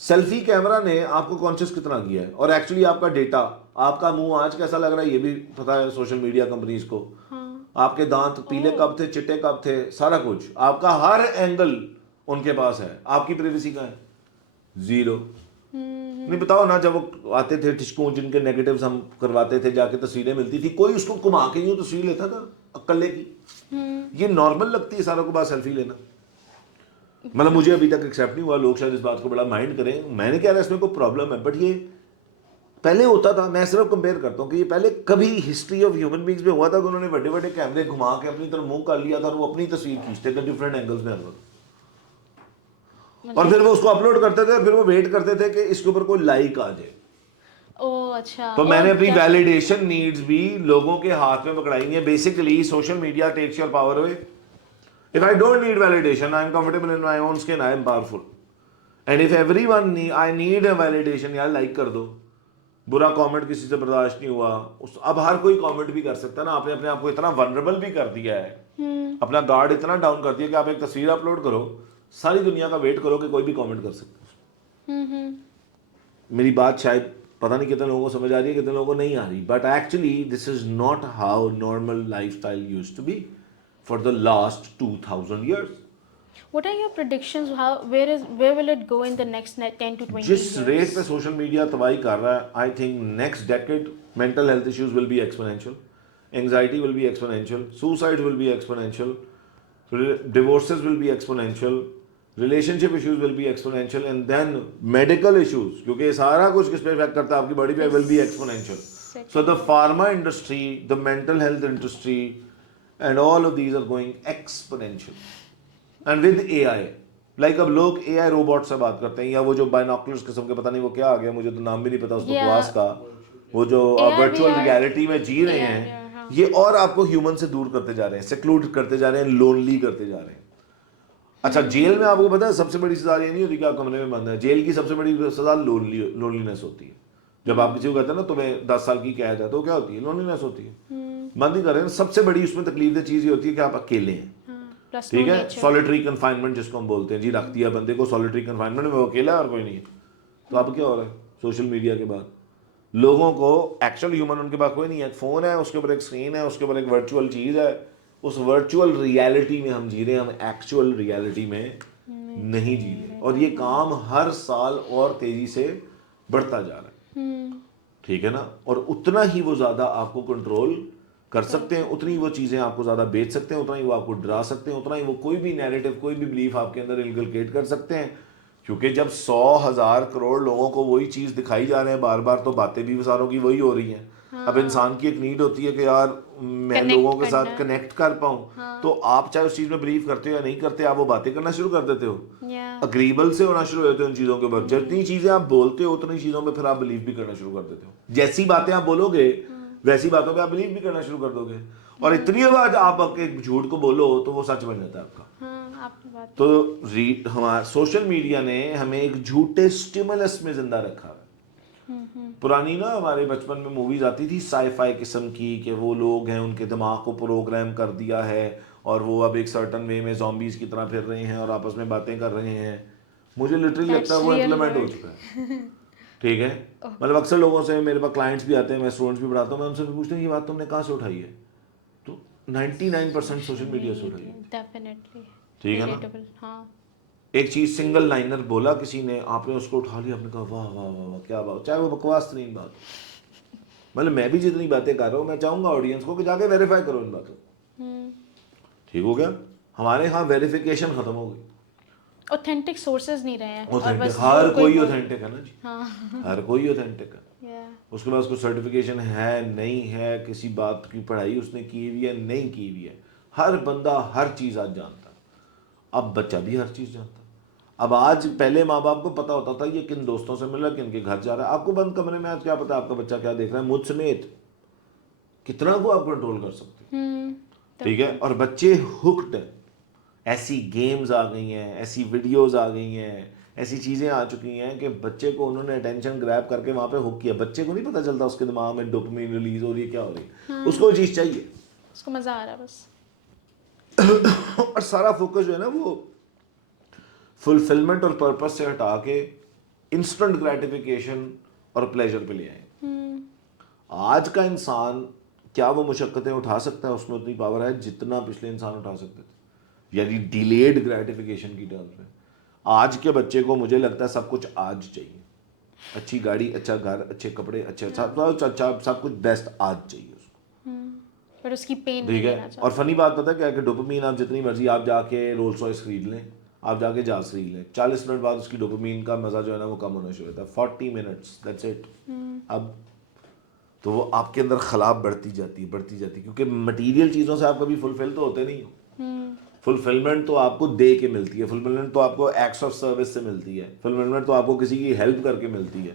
سیلفی کیمرہ نے آپ کو کانشیس کتنا کیا ہے, اور ایکچولی آپ کا ڈیٹا, آپ کا منہ آج کیسا لگ رہا ہے یہ بھی پتا ہے سوشل میڈیا کمپنیز کو. آپ کے دانت پیلے کب تھے, چٹے کب تھے, سارا کچھ, آپ کا ہر اینگل ان کے پاس ہے. آپ کی پریویسی کہاں ہے؟ زیرو. نہیں بتاؤ نا, جب وہ آتے تھے ٹشکوں جن کے نیگیٹیوز ہم کرواتے تھے, جا کے تصویریں ملتی تھی, کوئی اس کو گھما کے یوں تصویر لیتا تھا اکلے کی؟ یہ نارمل لگتی ہے ساروں کو بات سیلفی لینا. مطلب مجھے ابھی تک ایکسیپٹ نہیں ہوا, لوگ شاید اس بات کو بڑا مائنڈ کریں, میں نے کہہ رہا اس میں کوئی پرابلم ہے, بٹ یہ پہلے ہوتا تھا. میں صرف کمپیئر کرتا ہوں کہ یہ پہلے کبھی ہسٹری آف ہیومن بینگز میں ہوا تھا کہ انہوں نے بڑے بڑے کیمرے گھما کے اپنی طرف منہ کر لیا تھا اور وہ اپنی تصویر کھینچتے تھے ڈفرینٹ اینگلز میں ہر وقت, اور پھر وہ اس کو اپلوڈ کرتے تھے, اور پھر وہ ویٹ کرتے تھے کہ اس کے اوپر کوئی لائک آ جائے. تو میں نے اپنی ویلیڈیشن نیڈز بھی لوگوں کے ہاتھ میں پکڑائی ہیں. Basically social media takes your power away. If I don't need validation, I am comfortable in my own skin, I am powerful. And if everyone I need a validation, یار like کر دو, برا کامنٹ کسی سے برداشت نہیں ہوا, اب ہر کوئی کامنٹ بھی کر سکتا ہے نا. آپ نے اپنے آپ کو اتنا ولنریبل بھی کر دیا ہے, اپنا گارڈ اتنا ڈاؤن کر دیا کہ آپ ایک تصویر اپلوڈ کرو, ساری دنیا کا ویٹ کرو کہ کوئی بھی کامنٹ کر سکتا ہے. میری بات شاید پتہ نہیں کتنے لوگوں کو سمجھ آ رہی ہے, کتنے لوگوں کو نہیں آ رہی, but actually this is not how normal lifestyle used to be for the last 2000 years. What are your predictions? Where will it go in the next 10 to 20 years? جس ریٹ پہ سوشل میڈیا تباہی کر رہا ہے, I think next decade mental health issues will be exponential, anxiety will be exponential, suicide will be exponential, divorces will be exponential, relationship issues will be exponential, and then medical issues, کیونکہ یہ سارا کچھ کس پہ effect کرتا ہے آپ کی باڈی پہ, will be exponential. So the pharma industry, the mental health industry, and all of these are going exponential. And with AI, like اب لوگ اے آئی روبوٹ سے بات کرتے ہیں, یا وہ جو بائنوکولرز قسم کے, پتہ نہیں وہ کیا آ گیا, مجھے تو نام بھی نہیں پتا اس بکواس کا, وہ جو ورچوئل ریالٹی میں جی رہے ہیں, یہ اور آپ کو ہیومن سے دور کرتے جا رہے ہیں, سیکلوڈ کرتے جا رہے ہیں, لونلی کرتے جا رہے ہیں. اچھا جیل میں آپ کو پتا ہے سب سے بڑی سزا یہ نہیں ہوتی کہ آپ کمرے میں بند ہیں, جیل کی سب سے بڑی سزا لونلینس ہوتی ہے. جب آپ کسی کو کہتے ہیں نا تمہیں 10 سال کی قید ہے, تو کیا ہوتی ہے؟ لونلینس ہوتی ہے. بند ہی کر رہے ہیں. سب سے بڑی اس میں تکلیف دہ چیز یہ ہوتی ہے کہ آپ اکیلے ہیں. ٹھیک ہے, سولیٹری کنفائنمنٹ جس کو ہم بولتے ہیں, جی رکھ دیا بندے کو سولیٹری کنفائنمنٹ میں, وہ اکیلا ہے اور کوئی نہیں ہے. تو اب کیا ہو رہا ہے سوشل میڈیا کے بعد؟ لوگوں کو ایکچوئل ہیومن ان کے پاس کوئی نہیں ہے. ایک فون ہے, اس کے اوپر ایک اسکرین ہے, اس کے اوپر ایک ورچوئل چیز ہے, اس ورچوئل ریالٹی میں ہم جی رہے ہیں, ہم ایکچوئل ریالٹی میں نہیں جی رہے, اور یہ کام ہر سال اور تیزی سے بڑھتا جا رہا ہے, ٹھیک ہے نا, اور اتنا ہی وہ زیادہ آپ کو کنٹرول کر سکتے ہیں, اتنی وہ چیزیں آپ کو زیادہ بیچ سکتے ہیں, اتنا ہی وہ آپ کو ڈرا سکتے ہیں, اتنا ہی وہ کوئی بھی نیریٹو, کوئی بھی بلیف آپ کے اندر انکلکیٹ کر سکتے ہیں. کیونکہ جب 100,000 کروڑ لوگوں کو وہی چیز دکھائی جا رہے ہیں بار بار, تو باتیں بھی ساروں کی وہی ہو رہی ہیں. اب انسان کی ایک نیڈ ہوتی ہے کہ یار میں لوگوں کے ساتھ کنیکٹ کر پاؤں, تو آپ چاہے اس چیز میں بلیو کرتے ہو یا نہیں کرتے, آپ وہ باتیں کرنا شروع کر دیتے ہو, اگریبل سے ہونا شروع ہوتے ہیں ان چیزوں کے اوپر. جتنی چیزیں آپ بولتے ہو اتنی چیزوں پہ پھر آپ بلیو بھی کرنا شروع کر دیتے ہو. جیسی باتیں آپ بولو گے ویسی باتوں پہ آپ بلیو بھی کرنا شروع کر دو گے, اور اتنی بار آپ ایک جھوٹ کو بولو تو وہ سچ بن جاتا ہے آپ کا. تو ہمارا سوشل میڈیا نے ہمیں ایک جھوٹے سٹیمولس میں زندہ رکھا ہے. پرانی نا ہمارے بچپن میں موویز آتی تھی سائی فائی قسم کی, کہ وہ لوگ ہیں ان کے دماغ کو پروگرام کر دیا ہے اور وہ اب ایک سرٹن وے میں زومبیز کی طرح پھر رہے ہیں اور آپس میں باتیں کر رہے ہیں. مجھے لٹرلی لگتا ہے وہ امپلیمنٹ ہو چکا ہے, ٹھیک ہے. مطلب اکثر لوگوں سے میرے پاس کلائنٹس بھی آتے ہیں, میں اسٹوڈنٹس بھی پڑھاتا ہوں, میں ان سے بھی پوچھتا ہوں یہ بات تم نے کہاں سے اٹھائی ہے, تو 99% سوشل میڈیا سے اٹھائی ہے, ٹھیک ہے نا. ایک چیز سنگل لائنر بولا کسی نے, آپ نے اس کو اٹھا لیا, آپ نے کہا واہ واہ واہ واہ کیا بات, چاہے وہ بکواس ترین بات ہو. مطلب میں بھی جتنی باتیں کر رہا ہوں, میں چاہوں گا آڈینس کو کہ جا کے ویریفائی کرو ان باتوں, ٹھیک ہو گیا. ہمارے ہاں ویریفیکیشن ختم ہو گئی, اوتھینٹک سورسز نہیں رہے ہیں, اور بس ہر کوئی اوتھینٹک ہے نا جی, ہر کوئی اوتھینٹک ہے. اس کے بعد اس کو سرٹیفکیشن ہے نہیں ہے, کسی بات کی پڑھائی اس نے کی ہوئی ہے نہیں کی ہوئی ہے, ہر بندہ ہر چیز آج جانتا ہے. اب بچہ بھی ہر چیز جانتا ہے. اب آج پہلے ماں باپ کو پتا ہوتا تھا یہ کن دوستوں سے مل رہا ہے, کن کے گھر جا رہا ہے. آپ کو بند کمرے میں آج کیا پتا آپ کا بچہ کیا دیکھ رہا ہے, مجھ سمیت کتنا کو آپ کنٹرول کر سکتے ہیں, ٹھیک ہے. اور بچے ہوکڈ ہیں, ایسی گیمز آ گئی ہیں, ایسی ویڈیوز آ گئی ہیں, ایسی چیزیں آ چکی ہیں کہ بچے کو انہوں نے اٹینشن گریب کر کے وہاں پہ ہک کیا. بچے کو نہیں پتا چلتا اس کے دماغ میں ڈوپامین ریلیز ہو رہی ہے, کیا ہو رہی ہے, اس کو وہ چیز چاہیے, اس کو مزہ آ رہا ہے بس. اور سارا فوکس جو ہے نا وہ فلفلمنٹ اور پرپس سے ہٹا کے انسٹنٹ گریٹیفیکیشن اور پلیجر پہ لے آئے. آج کا انسان کیا وہ مشقتیں اٹھا سکتا ہے, اس میں اتنی پاور ہے جتنا پچھلے انسان اٹھا سکتے تھے, یعنی ڈیلیڈ گریٹیفیکیشن کی ٹرمز میں. آج کے بچے کو مجھے لگتا ہے سب کچھ آج چاہیے, اچھی گاڑی, اچھا گھر, اچھے کپڑے, اچھا سب کچھ بیسٹ آج چاہیے اس کو, پر اس کی پین ٹھیک نہیں ہے. لینا چاہتا. اور فنی بات پتہ کیا ہے کہ ڈوپامین آپ جتنی مرضی آپ جا کے رولس رائس خرید لیں, آپ جا کے جاز خرید لیں, 40 منٹ بعد اس کی ڈوپامین کا مزہ جو ہے نا وہ کم ہونا شروع ہوتا ہے. 40 منٹس دیٹس اٹ. اب تو وہ آپ کے اندر خلا بڑھتی جاتی ہے, کیونکہ مٹیریل چیزوں سے آپ کبھی فلفل تو ہوتے نہیں ہو. فلفلمنٹ تو آپ کو دے کے ملتی ہے, فلفلمنٹ تو آپ کو ایکٹس آف سروس سے ملتی ہے, فلفلمنٹ تو آپ کو کسی کی ہیلپ کر کے ملتی ہے.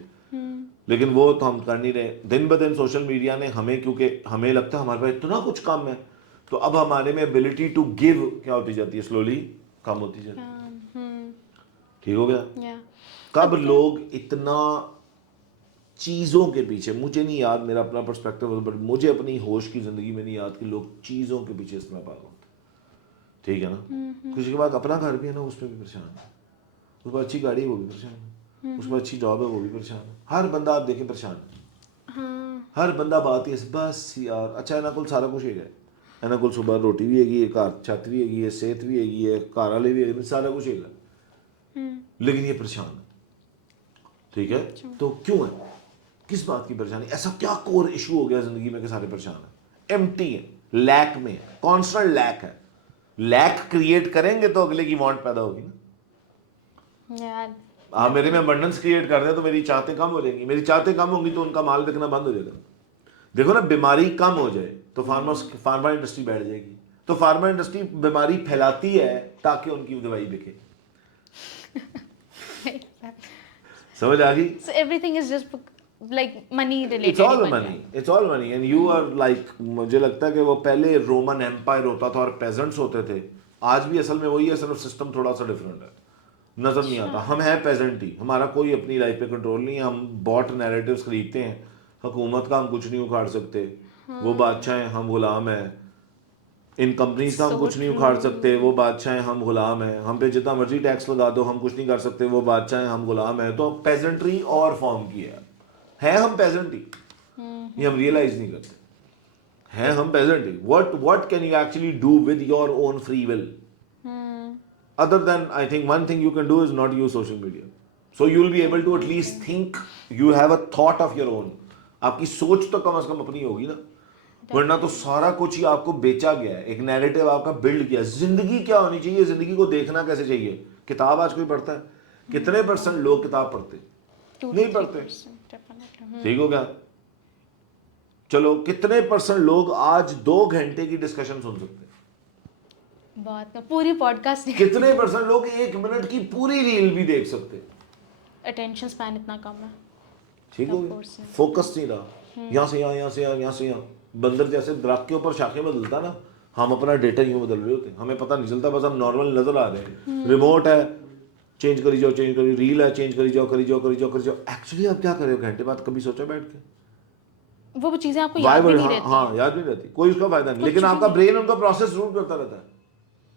لیکن وہ تو ہم کر نہیں رہے. دن بہ دن سوشل میڈیا نے ہمیں, کیونکہ ہمیں لگتا ہے ہمارے پاس اتنا کچھ کم ہے, تو اب ہمارے میں ایبلٹی ٹو گیو کیا ہوتی جاتی ہے, سلولی کم ہوتی جاتی ہے. ٹھیک ہو گیا. کب لوگ اتنا چیزوں کے پیچھے, مجھے نہیں یاد, میرا اپنا پرسپیکٹو, بٹ مجھے اپنی ہوش کی زندگی میں نہیں یاد کہ لوگ چیزوں کے پیچھے اس طرح پاگل ہوتے, ٹھیک ہے نا. کسی کے بعد اپنا گھر بھی ہے نا, اس پہ بھی پریشان ہے, اس کو اچھی گاڑی ہے وہ بھی پریشان ہے, اس کو اچھی جاب ہے وہ بھی پریشان ہے. ہر بندہ آپ دیکھیں پریشان ہے, ہر بندہ بات ہی بس یار اچھا اینا کول سارا کچھ ہے, اینا کول صبح روٹی بھی ہے, گھر چھت بھی ہے, صحت بھی ہے, گھر والے بھی ہے, سارا کچھ ہے, لیکن یہ پریشان ہے. ٹھیک ہے. تو کیوں ہے, کس بات کی پریشانی, ایسا کیا کور ایشو ہو گیا زندگی میں کہ سارے پریشان ہیں, ایمٹی ہے, لیک میں, کانسٹنٹ لیک ہے. لیک کریٹ کریں گے تو اگلے کی وانٹ پیدا ہوگی نا. آپ میرے میں ابنڈنس کریٹ کر دیں تو میری چاہتیں کم ہو جائیں گی, میری چاہتیں کم ہوں گی تو ان کا مال بکنا بند ہو جائے گا. دیکھو نا, بیماری کم ہو جائے تو فارما انڈسٹری بیٹھ جائے گی, تو فارما انڈسٹری بیماری پھیلاتی ہے تاکہ ان کی دوائی بکے. سمجھ آ گئی. So everything is just like money related. It's all money. It's all money. And you are like, مجھے لگتا ہے کہ وہ پہلے رومن ایمپائر ہوتا تھا اور پیزنٹس ہوتے تھے, آج بھی اصل میں وہی ہے, صرف سسٹم تھوڑا سا ڈفرینٹ ہے, نظر نہیں آتا. ہم ہیں پیزنٹ ہی, ہمارا کوئی اپنی لائف پہ کنٹرول نہیں ہے, ہم باٹ نیریٹیوز خریدتے ہیں, حکومت کا ہم کچھ نہیں اکھاڑ سکتے, وہ بادشاہ ہیں ہم غلام ہیں, ان کمپنیز کا ہم کچھ نہیں اکھاڑ سکتے, وہ بادشاہ ہیں ہم غلام ہیں, ہم پہ جتنا مرضی ٹیکس لگا دو ہم کچھ نہیں کر سکتے, وہ بادشاہ ہیں ہم غلام ہیں. تو پیزنٹری اور فارم کی ہے ہم پیزنٹ ہی, یہ ہم ریئلائز نہیں کرتے, ہیں ہم peasant he. what can you actually do with your own free will other than I think one thing you can do is not use social media, so you will be able to at least think, you have a thought of your own. آپ کی سوچ تو کم از کم اپنی ہوگی نا, ورنہ تو سارا کچھ ہی آپ کو بیچا گیا ہے, ایک نیریٹو آپ کا بلڈ کیا ہے. زندگی کیا ہونی چاہیے, زندگی کو دیکھنا کیسے چاہیے. کتاب آج کوئی پڑھتا ہے؟ کتنے % لوگ کتاب پڑھتے؟ نہیں پڑھتے. ٹھیک ہو گیا. چلو کتنے % لوگ آج 2 گھنٹے کی ڈسکشن سن سکتے ہیں؟ بات پوری پوڈ کاسٹ. کتنے % لوگ 1 منٹ کی پوری ریل بھی دیکھ سکتے؟ اٹینشن اسپین اتنا کم ہے. ٹھیک ہو گیا. فوکس نہیں رہا, یہاں سے یہاں, یہاں سے یہاں, یہاں سے یہاں. بندر جیسے درخت کے اوپر شاخیں بدلتا نا, ہم اپنا ڈیٹا یوں بدل رہے ہوتے ہیں, ہمیں پتہ نہیں چلتا, بس ہم نارمل نظر آ رہے ہیں. ریموٹ ہے, چینج کری جاؤ, چینج کری, ریل ہے, چینج کری جاؤ, کری جاؤ, کری جاؤ, کری جاؤ. ایکچولی آپ کیا کر رہے ہو گھنٹے بعد؟ کبھی سوچا بیٹھ کے؟ وہ چیزیں آپ کو یاد بھی نہیں رہتی. ہاں یاد نہیں رہتی, کوئی اس کا فائدہ نہیں, لیکن آپ کا برین ان کا پروسیس ضرور کرتا رہتا ہے.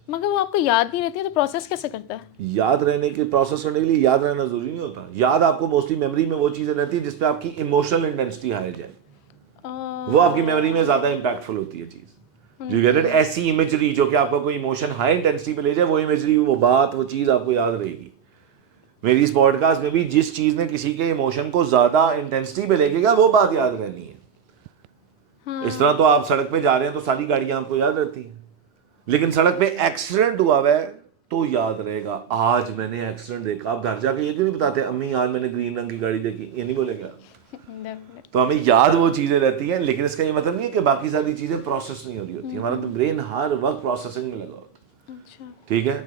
مگر وہ آپ کو یاد نہیں رہتی ہے تو پروسیس کیسے کرتا ہے؟ یاد رہنے کے پروسیس کرنے کے لیے یاد رہنا ضروری نہیں ہوتا. یاد آپ کو موسٹلی میموری میں وہ چیزیں رہتی ہے جس پہ آپ کی ایموشنل انٹینسٹی ہائی جائے, وہ آپ کی میموری میں زیادہ امپیکٹفل ہوتی ہے چیز. You get it. ایسی امیجری جو کہ آپ کا کوئی ایموشن ہائی انٹینسٹی پہ لے جائے, وہ امیجری, وہ بات, وہ چیز آپ کو یاد رہے گی. میری اس پوڈ کاسٹ میں بھی جس چیز نے کسی کے ایموشن کو زیادہ انٹینسٹی پہ لے گا وہ بات یاد رہنی ہے. اس طرح تو آپ سڑک پہ جا رہے ہیں تو ساری گاڑیاں آپ کو یاد رہتی ہیں, لیکن سڑک پہ ایکسیڈنٹ ہوا ہے تو یاد رہے گا, آج میں نے ایکسیڈنٹ دیکھا. آپ گھر جا کے یہ کیوں نہیں بتاتے امی آج میں نے گرین رنگ کی گاڑی دیکھی؟ یہ نہیں بولے گا. تو ہمیں یاد وہ چیزیں رہتی ہیں, لیکن اس کا یہ مطلب نہیں ہے کہ باقی ساری چیزیں پروسیس نہیں ہو رہی ہوتی. ہمارا تو برین ہر وقت پروسیسنگ میں لگا ہوتا ہے. ٹھیک ہے.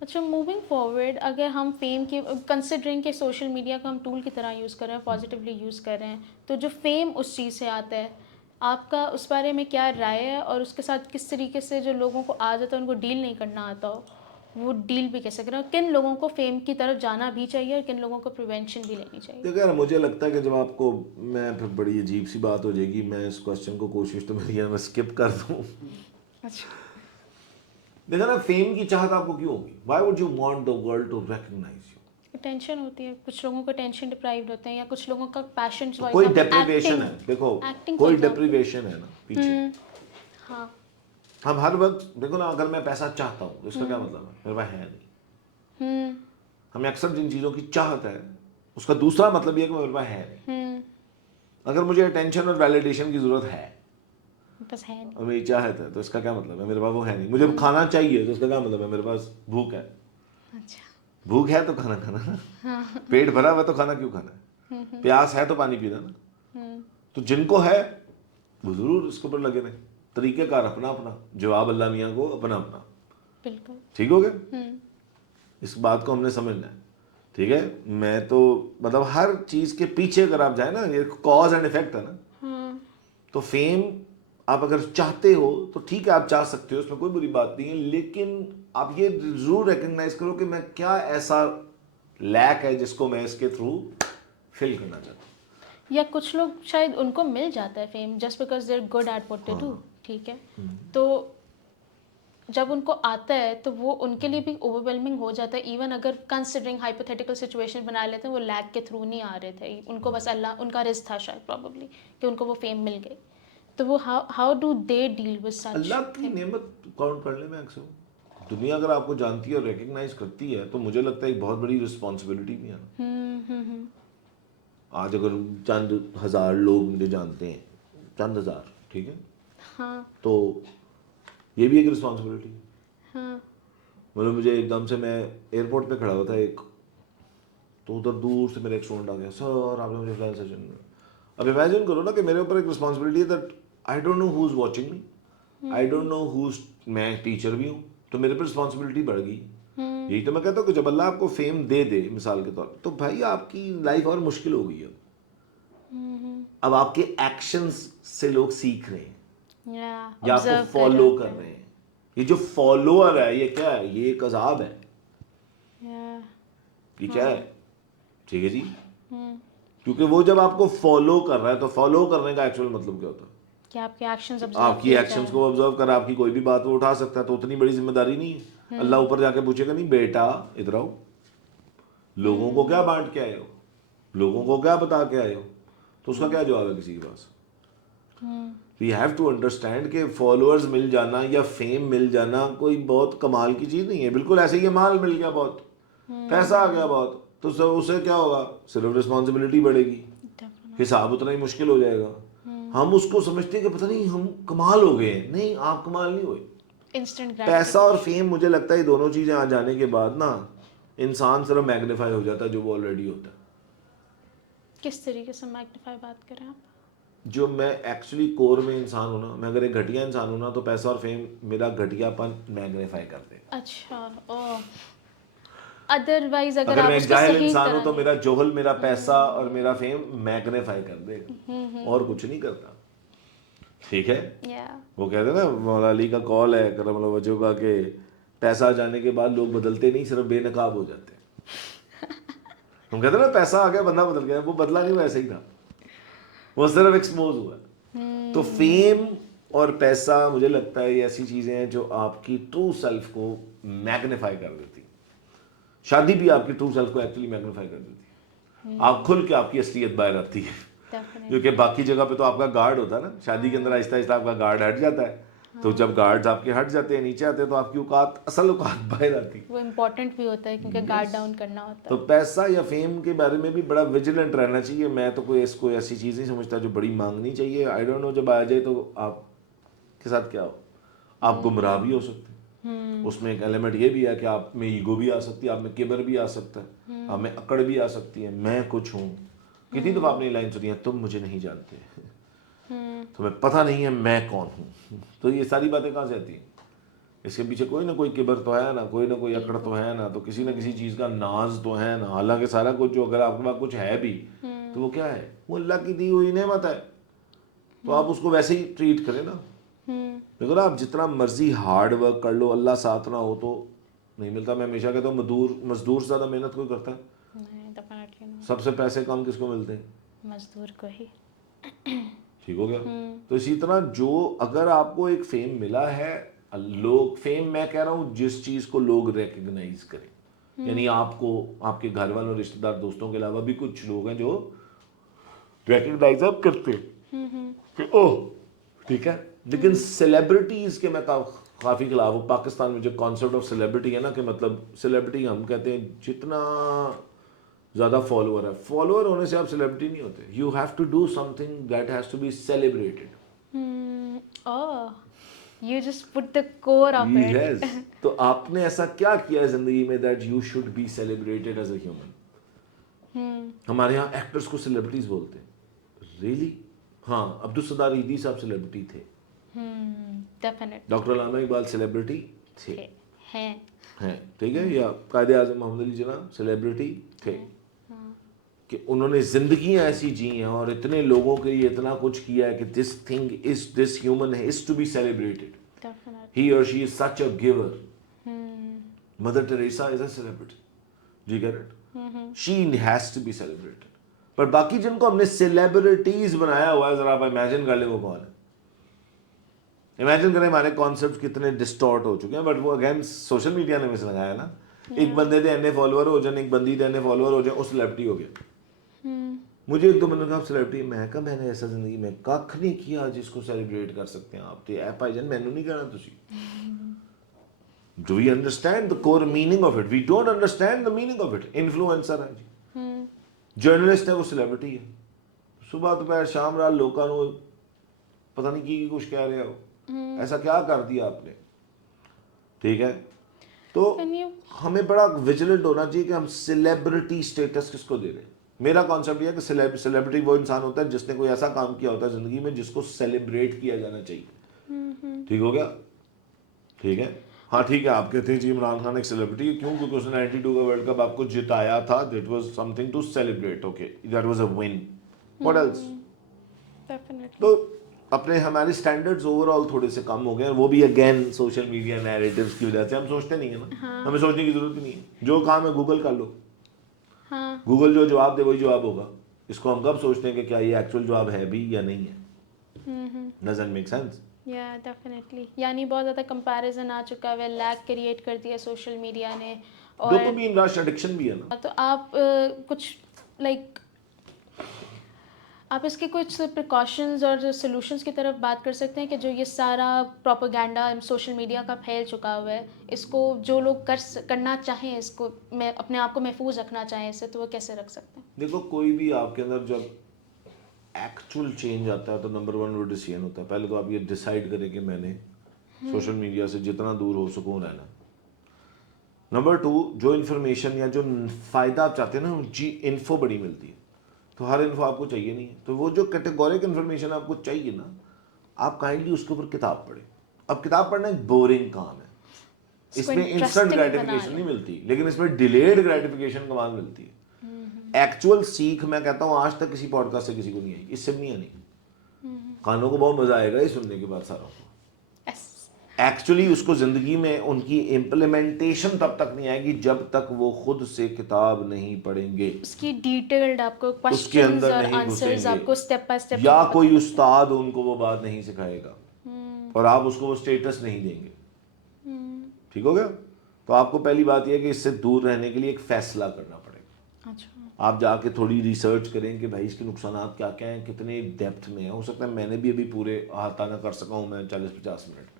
اچھا, موونگ فارورڈ, اگر ہم فیم کی کنسیڈرنگ کہ سوشل میڈیا کو ہم ٹول کی طرح یوز کر رہے ہیں, پازیٹیولی یوز کر رہے ہیں, تو جو فیم اس چیز سے آتا ہے, آپ کا اس بارے میں کیا رائے ہے؟ اور اس کے ساتھ کس طریقے سے جو لوگوں کو آ جاتا ہے, ان کو ڈیل نہیں کرنا آتا ہو, وہ ڈیل بھی کیسے کریں؟ کن لوگوں کو فیم کی طرف جانا بھی چاہیے اور کن لوگوں کو پریونشن بھی لینی چاہیے؟ دیکھو یار, مجھے لگتا ہے کہ جب آپ کو, میں پھر بڑی عجیب سی بات ہو جائے گی, میں اس کوشچن کو کوشش تو میری ہے میں اسکپ کر دوں. اچھا, دیکھا نا, فیم کی چاہت آپ کو کیوں ہوگی؟ Why would you want the world to recognize you? Tension ہوتی ہے, کچھ لوگوں کو ٹینشن ڈپرائیوڈ ہوتے ہیں, یا کچھ لوگوں کا پیشن, کوئی ڈیپریویشن ہے, دیکھو کوئی ڈیپریویشن ہے نا پیچھے. ہاں, ہم ہر وقت دیکھو نا, اگر میں پیسہ چاہتا ہوں تو اس کا کیا مطلب ہے؟ میرے پاس ہے نہیں. ہمیں اکثر جن چیزوں کی چاہت ہے اس کا دوسرا مطلب یہ ہے کہ میرے پاس ہے نہیں. اگر مجھے اٹینشن اور ویلیڈیشن کی ضرورت ہے بس ہے نہیں, اور میری چاہت ہے تو اس کا کیا مطلب ہے؟ میرے پاس وہ ہے نہیں. مجھے کھانا چاہیے تو اس کا کیا مطلب ہے؟ میرے پاس بھوک ہے. اچھا, بھوک ہے تو کھانا کھانا, پیٹ بھرا ہوا تو کھانا کیوں کھانا ہے؟ پیاس ہے تو پانی پینا نا. تو جن کو ہے وہ ضرور اس کے اوپر لگے رہے. طریقہ کار اپنا اپنا, جواب اللہ میاں کو اپنا اپنا. بالکل ٹھیک ہو گیا. اس بات کو ہم نے سمجھنا ہے. ٹھیک ہے. میں تو مطلب ہر چیز کے پیچھے اگر آپ جائیں نا, یہ کاز اینڈ افیکٹ ہے نا, تو فیم آپ اگر چاہتے ہو تو ٹھیک ہے, آپ چاہ سکتے ہو, اس میں کوئی بری بات نہیں ہے, لیکن آپ یہ ضرور ریکگنائز کرو کہ میں کیا ایسا لیک ہے جس کو میں اس کے تھرو فل کرنا چاہتا ہوں. یا کچھ لوگ شاید ان کو مل جاتا ہے fame just because they are good at what they do. ٹھیک ہے, تو جب ان کو آتا ہے تو وہ ان کے لیے بھی اوور ویلمنگ ہو جاتا ہے. ایون اگر کنسیڈرنگ ہائپوتھیٹیکل سچویشن بنا لیتے ہیں, وہ لیک کے تھرو نہیں آ رہے تھے, ان کو بس اللہ, ان کا رزق تھا شاید پرابیبلی کہ ان کو وہ فیم مل گئی, تو وہ how do they deal with such? اللہ کی نعمت کاؤنٹ کر لیں. میں اکثر دنیا اگر آپ کو جانتی ہے اور ریکگنائز کرتی ہے تو مجھے لگتا ہے ایک بہت بڑی رسپانسبلٹی بھی ہے. آج اگر چند ہزار لوگ مجھے جانتے ہیں, چند ہزار, ٹھیک ہے, ہاں, تو یہ بھی ایک رسپانسبلٹی ہے. ہاں, مطلب مجھے ایک دم سے, میں ایئرپورٹ پہ کھڑا ہوا تھا ایک, تو ادھر دور سے میرا ایک اسٹوڈنٹ آ گیا, سر آپ نے مجھے فلان سیشن. اب امیجن کرو نا کہ میرے اوپر ایک رسپانسبلٹی ہے that I don't know who is watching me, I don't know whose, میں ٹیچر بھی ہوں تو میرے پہ رسپانسبلٹی بڑھ گئی. یہی تو میں کہتا ہوں کہ جب اللہ آپ کو فیم دے دے مثال کے طور پر, تو بھائی آپ کی لائف اور مشکل ہو گئی ہے. اب آپ کے ایکشنز سے لوگ سیکھ رہے ہیں یا آپ کو فالو کر رہے ہیں. یہ جو فالوور ہے یہ کیا ہے؟ یہ ایک عذاب ہے. یہ کیا ہے؟ ٹھیک ہے جی, کیونکہ وہ جب آپ کو فالو کر رہا ہے تو فالو کرنے کا ایکچوئل مطلب کیا ہوتا ہے؟ کہ آپ کے ایکشنز آپ کی ایکشنز کو آبزرو کر آپ کی کوئی بھی بات وہ اٹھا سکتا ہے, تو اتنی بڑی ذمہ داری نہیں ہے. اللہ اوپر جا کے پوچھے گا نہیں بیٹا ادھر آؤ, لوگوں کو کیا بانٹ کے آئے ہو, لوگوں کو کیا بتا کے آئے ہو, تو اس کا کیا جواب ہے کسی کے پاس؟ وی ہیو ٹو انڈرسٹینڈ کہ فالوورز مل جانا یا فیم مل جانا کوئی بہت کمال کی چیز نہیں ہے. بالکل ایسے ہی مال مل گیا بہت, پیسہ آ گیا بہت, تو اسے کیا ہوگا, صرف رسپانسبلٹی بڑھے گی, حساب اتنا ہی مشکل ہو جائے گا. ہم اس کو سمجھتے ہیں کہ پتہ نہیں ہم کمال ہو گئے ہیں. نہیں, آپ کمال نہیں ہوئے. انسٹنٹ پیسہ اور فیم, مجھے لگتا ہے یہ دونوں چیزیں آ جانے کے بعد نا انسان صرف میگنیفائی ہو جاتا ہے جو وہ آلریڈی ہوتا ہے. کس طریقے سے میگنیفائی بات کریں آپ؟ جو میں ایکچولی کور میں انسان ہوں نا, میں اگر ایک گھٹیا انسان ہوں نا تو پیسہ اور فیم میرا گھٹیا پن میگنیفائی کر دے گا. اچھا, ادروائز اگر اگر آپ میں اس ایک کو جاہل صحیح انسان ہوں طرح تو میرا جوہل میرا پیسہ اور میرا فیم میگنیفائی کر دے گا, اور کچھ نہیں کرتا. ٹھیک ہے, وہ کہتے ہیں نا مولا علی کا قول ہے کرم اللہ وجہہ کا کہ پیسہ جانے کے بعد لوگ بدلتے نہیں, صرف بے نقاب ہو جاتے ہیں. ہم کہتے ہیں نا پیسہ آ گیا بندہ بدل گیا, وہ بدلا نہیں, وہ ایسے ہی تھا, وہ صرف ایکسپوز ہوا. تو فیم اور پیسہ مجھے لگتا ہے یہ ایسی چیزیں ہیں جو آپ کی ٹرو سیلف کو میگنیفائی کر دیتی. شادی بھی آپ کی ٹرو سیلف کو ایکچولی میگنیفائی کر دیتی ہے. آپ کھل کے آپ کی اصلیت باہر آتی ہے, کیونکہ باقی جگہ پہ تو آپ کا گارڈ ہوتا ہے نا, شادی کے اندر آہستہ آہستہ آپ کا گارڈ ہٹ جاتا ہے. تو جب گارڈز آپ کے ہٹ جاتے ہیں, نیچے آتے ہیں, تو آپ کی اوقات, اصل اوقات باہر آتی. وہ امپورٹنٹ بھی ہوتا ہے کیونکہ گارڈ ڈاؤن کرنا ہوتا تو ہے. پیسہ یا فیم کے بارے میں بھی بڑا ویجیلنٹ رہنا چاہیے. میں تو کوئی اس کو ایسی چیز نہیں سمجھتا جو بڑی مانگنی چاہیے. آئی ڈونٹ نو جب آ جائے تو آپ کے ساتھ کیا ہو, آپ گمراہ بھی ہو سکتے ہیں. اس میں ایک ایلیمنٹ یہ بھی ہے کہ آپ میں ایگو بھی آ سکتی ہے, آپ میں کبر بھی آ سکتا ہے, آپ میں اکڑ بھی آ سکتی ہے. میں کچھ ہوں. کتنی دفعہ آپ نے لائن سنی ہے, تم مجھے نہیں جانتے, تمہیں پتہ نہیں ہے میں کون ہوں. تو یہ ساری باتیں کہاں سے آتی ہیں؟ اس کے پیچھے کوئی نہ کوئی کبر تو ہے نا, کوئی نہ کوئی اکڑ تو ہے نا, تو کسی نہ کسی چیز کا ناز تو ہے نا. حالانکہ سارا کچھ جو اگر آپ کے پاس کچھ ہے بھی تو وہ کیا ہے, وہ اللہ کی دی ہوئی نعمت ہے. تو آپ اس کو ویسے ہی ٹریٹ کریں نا. اگر آپ جتنا مرضی ہارڈ ورک کر لو, اللہ ساتھ نہ ہو تو نہیں ملتا. میں ہمیشہ کہتا ہوں مزدور سے زیادہ محنت کوئی کرتا ہے؟ سب سے پیسے کم کس کو ملتے ہیں؟ مزدور کو ہی. ٹھیک ہو گیا. تو اسی طرح جو اگر آپ کو ایک فیم ملا ہے, لوگ فیم, میں کہہ رہا ہوں جس چیز کو لوگ ریکگنائز کریں, یعنی آپ کو آپ کے گھر والوں, رشتہ دار, دوستوں کے علاوہ بھی کچھ لوگ ہیں جو ریکگنائز اب کرتے ہیں کہ اوہ ٹھیک ہے. لیکن سیلیبریٹیز کے میں کافی خلاف ہوں. پاکستان میں جو کانسیپٹ آف سیلیبریٹی ہے نا, کہ مطلب سیلیبریٹی ہم کہتے ہیں جتنا زیادہ فالوور ہے, فالوور ہونے سے آپ سیلیبریٹی نہیں ہوتے. You have to do something that has to be celebrated. You just put the core of it. Yes. تو آپ نے ایسا کیا کیا ہے زندگی میں that you should be celebrated as a human. ہمارے یہاں ایکٹرس کو سیلیبریٹیز بولتے ہیں. ریئلی؟ ہاں, عبدالستار ایدھی صاحب سیلیبریٹی تھے. ڈاکٹر علامہ اقبال سیلیبریٹی تھے, ہیں, ٹھیک ہے, یا قائد اعظم محمد علی جناح سیلیبریٹی تھے, کہ انہوں نے زندگیاں ایسی جی ہیں اور اتنے لوگوں کے لیے اتنا کچھ کیا ہے کہ this thing is, this human is to be celebrated. He اور she is such a giver. Mother Teresa is a celebrity. جی get it. She has to be celebrated. پر باقی جن کو ہم نے سیلیبریٹیز بنایا ہوا ہے, ذرا آپ امیجن کر لیں وہ کون ہے. امیجن کریں ہمارے کانسیپٹ کتنے ڈسٹارٹ ہو چکے ہیں. بٹ وہ اگین سوشل میڈیا نے مس لگایا نا. ایک بندے دے اینے فالوور ہو جائیں, ایک بندی دے اینے فالوور ہو جائیں, وہ سیلیبریٹی ہو گیا. مجھے ایک دو بندے کہا سیلیبریٹی, میں کہا میں نے ایسا زندگی میں کھ نہیں کیا جس کو سیلیبریٹ کر سکتے ہیں آپ. تو بھائی جان مینوں نہیں کہنا تسی. Do we understand the core meaning of it? We don't understand the meaning of it. Influencer ہے جی, جرنلسٹ ہے, وہ سیلیبریٹی ہے. صبح دوپہر شام رات لوکاں نو پتہ نہیں کی کچھ کہہ رہے ہو. ایسا کیا کر دیا آپ نے. ٹھیک ہے, تو ہمیں بڑا ویجیلنٹ ہونا چاہیے کہ ہم سیلیبریٹی اسٹیٹس کس کو دے رہے ہیں. میرا کانسیپٹ یہ ہے کہ سیلیبریٹی وہ انسان ہوتا ہے جس نے کوئی ایسا کام کیا ہوتا ہے زندگی میں جس کو سیلیبریٹ کیا جانا چاہیے. ٹھیک ہو گیا. ٹھیک ہے, ہاں ٹھیک ہے. آپ کہتے ہیں جی عمران خان ایک سیلیبریٹی ہے, کیوں؟ کیونکہ اس نے 92 کا ورلڈ کپ آپ کو جتایا تھا. That was something to celebrate. Okay, that was a one. What else. تو اپنے ہمارے اسٹینڈرڈز اوور آل تھوڑے سے کم ہو گئے ہیں. وہ بھی اگین سوشل میڈیا نیریٹیوز کی وجہ سے. ہم سوچتے نہیں ہیں نا, ہمیں سوچنے کی ضرورت ہی نہیں ہے. جو کام ہے گوگل کر لو, گوگل جو جواب دے وہی جواب ہوگا. اس کو ہم کب سوچتے ہیں کہ کیا یہ ایکچوئل جواب ہے بھی یا نہیں ہے. Doesn't make sense. ڈیفینیٹلی. یعنی بہت زیادہ کمپیریزن آ چکا ہے, لیگ کریٹ کر دیا سوشل میڈیا نے. اور ڈوپامین رش ایڈکشن بھی ہے نا. تو آپ کچھ لائک آپ اس کے کچھ پریکاشنز اور سولوشنز کی طرف بات کر سکتے ہیں کہ جو یہ سارا پروپیگنڈا سوشل میڈیا کا پھیل چکا ہوا ہے، اس کو جو لوگ کرنا چاہیں، اس کو میں اپنے آپ کو محفوظ رکھنا چاہیں اس سے، تو وہ کیسے رکھ سکتے ہیں؟ دیکھو کوئی بھی آپ کے اندر جب ایکچوئل چینج آتا ہے تو نمبر 1 وہ ڈیسیژن ہوتا ہے. پہلے تو آپ یہ ڈیسائیڈ کریں کہ میں نے سوشل میڈیا سے جتنا دور ہو سکوں رہنا. نمبر 2 جو انفارمیشن یا جو فائدہ آپ چاہتے ہیں نا، جی انفو بڑی ملتی ہے، تو ہر انفو آپ کو چاہیے نہیں ہے. تو وہ جو کیٹیگورک انفارمیشن آپ کو چاہیے نا، آپ کائنڈلی اس کے اوپر کتاب پڑھیں. اب کتاب پڑھنا ایک بورنگ کام ہے، اس میں انسٹنٹ گریٹیفیکیشن نہیں ملتی، لیکن اس میں ڈیلیڈ گریٹیفیکیشن کمال ملتی ہے. ایکچوئل سیکھ میں کہتا ہوں آج تک کسی پوڈ کاسٹ سے کسی کو نہیں آئی، اس سے بھی نہیں آنی. کانوں کو بہت مزہ آئے گا یہ سننے کے بعد ساروں کو. ایکچولی اس کو زندگی میں ان کی امپلیمنٹیشن تب تک نہیں آئے گی جب تک وہ خود سے کتاب نہیں پڑھیں گے، اس کی ڈیٹیلڈ آپ کو اس کے کوسچنز اندر اور نہیں آنسرز گھسیں آپ گے، کو اسٹیپ بائی اسٹیپ یا کوئی استاد ان کو وہ بات نہیں سکھائے گا اور آپ اس کو وہ اسٹیٹس نہیں دیں گے. ٹھیک ہو گیا؟ تو آپ کو پہلی بات یہ ہے کہ اس سے دور رہنے کے لیے ایک فیصلہ کرنا پڑے گا. اچھا. آپ جا کے تھوڑی ریسرچ کریں کہ بھائی اس کے نقصانات کیا کیا ہیں، کتنے ڈیپتھ میں ہیں. ہو سکتا ہے میں نے بھی ابھی پورے احاطہ نہ کر سکا ہوں میں 40-50 منٹ میں.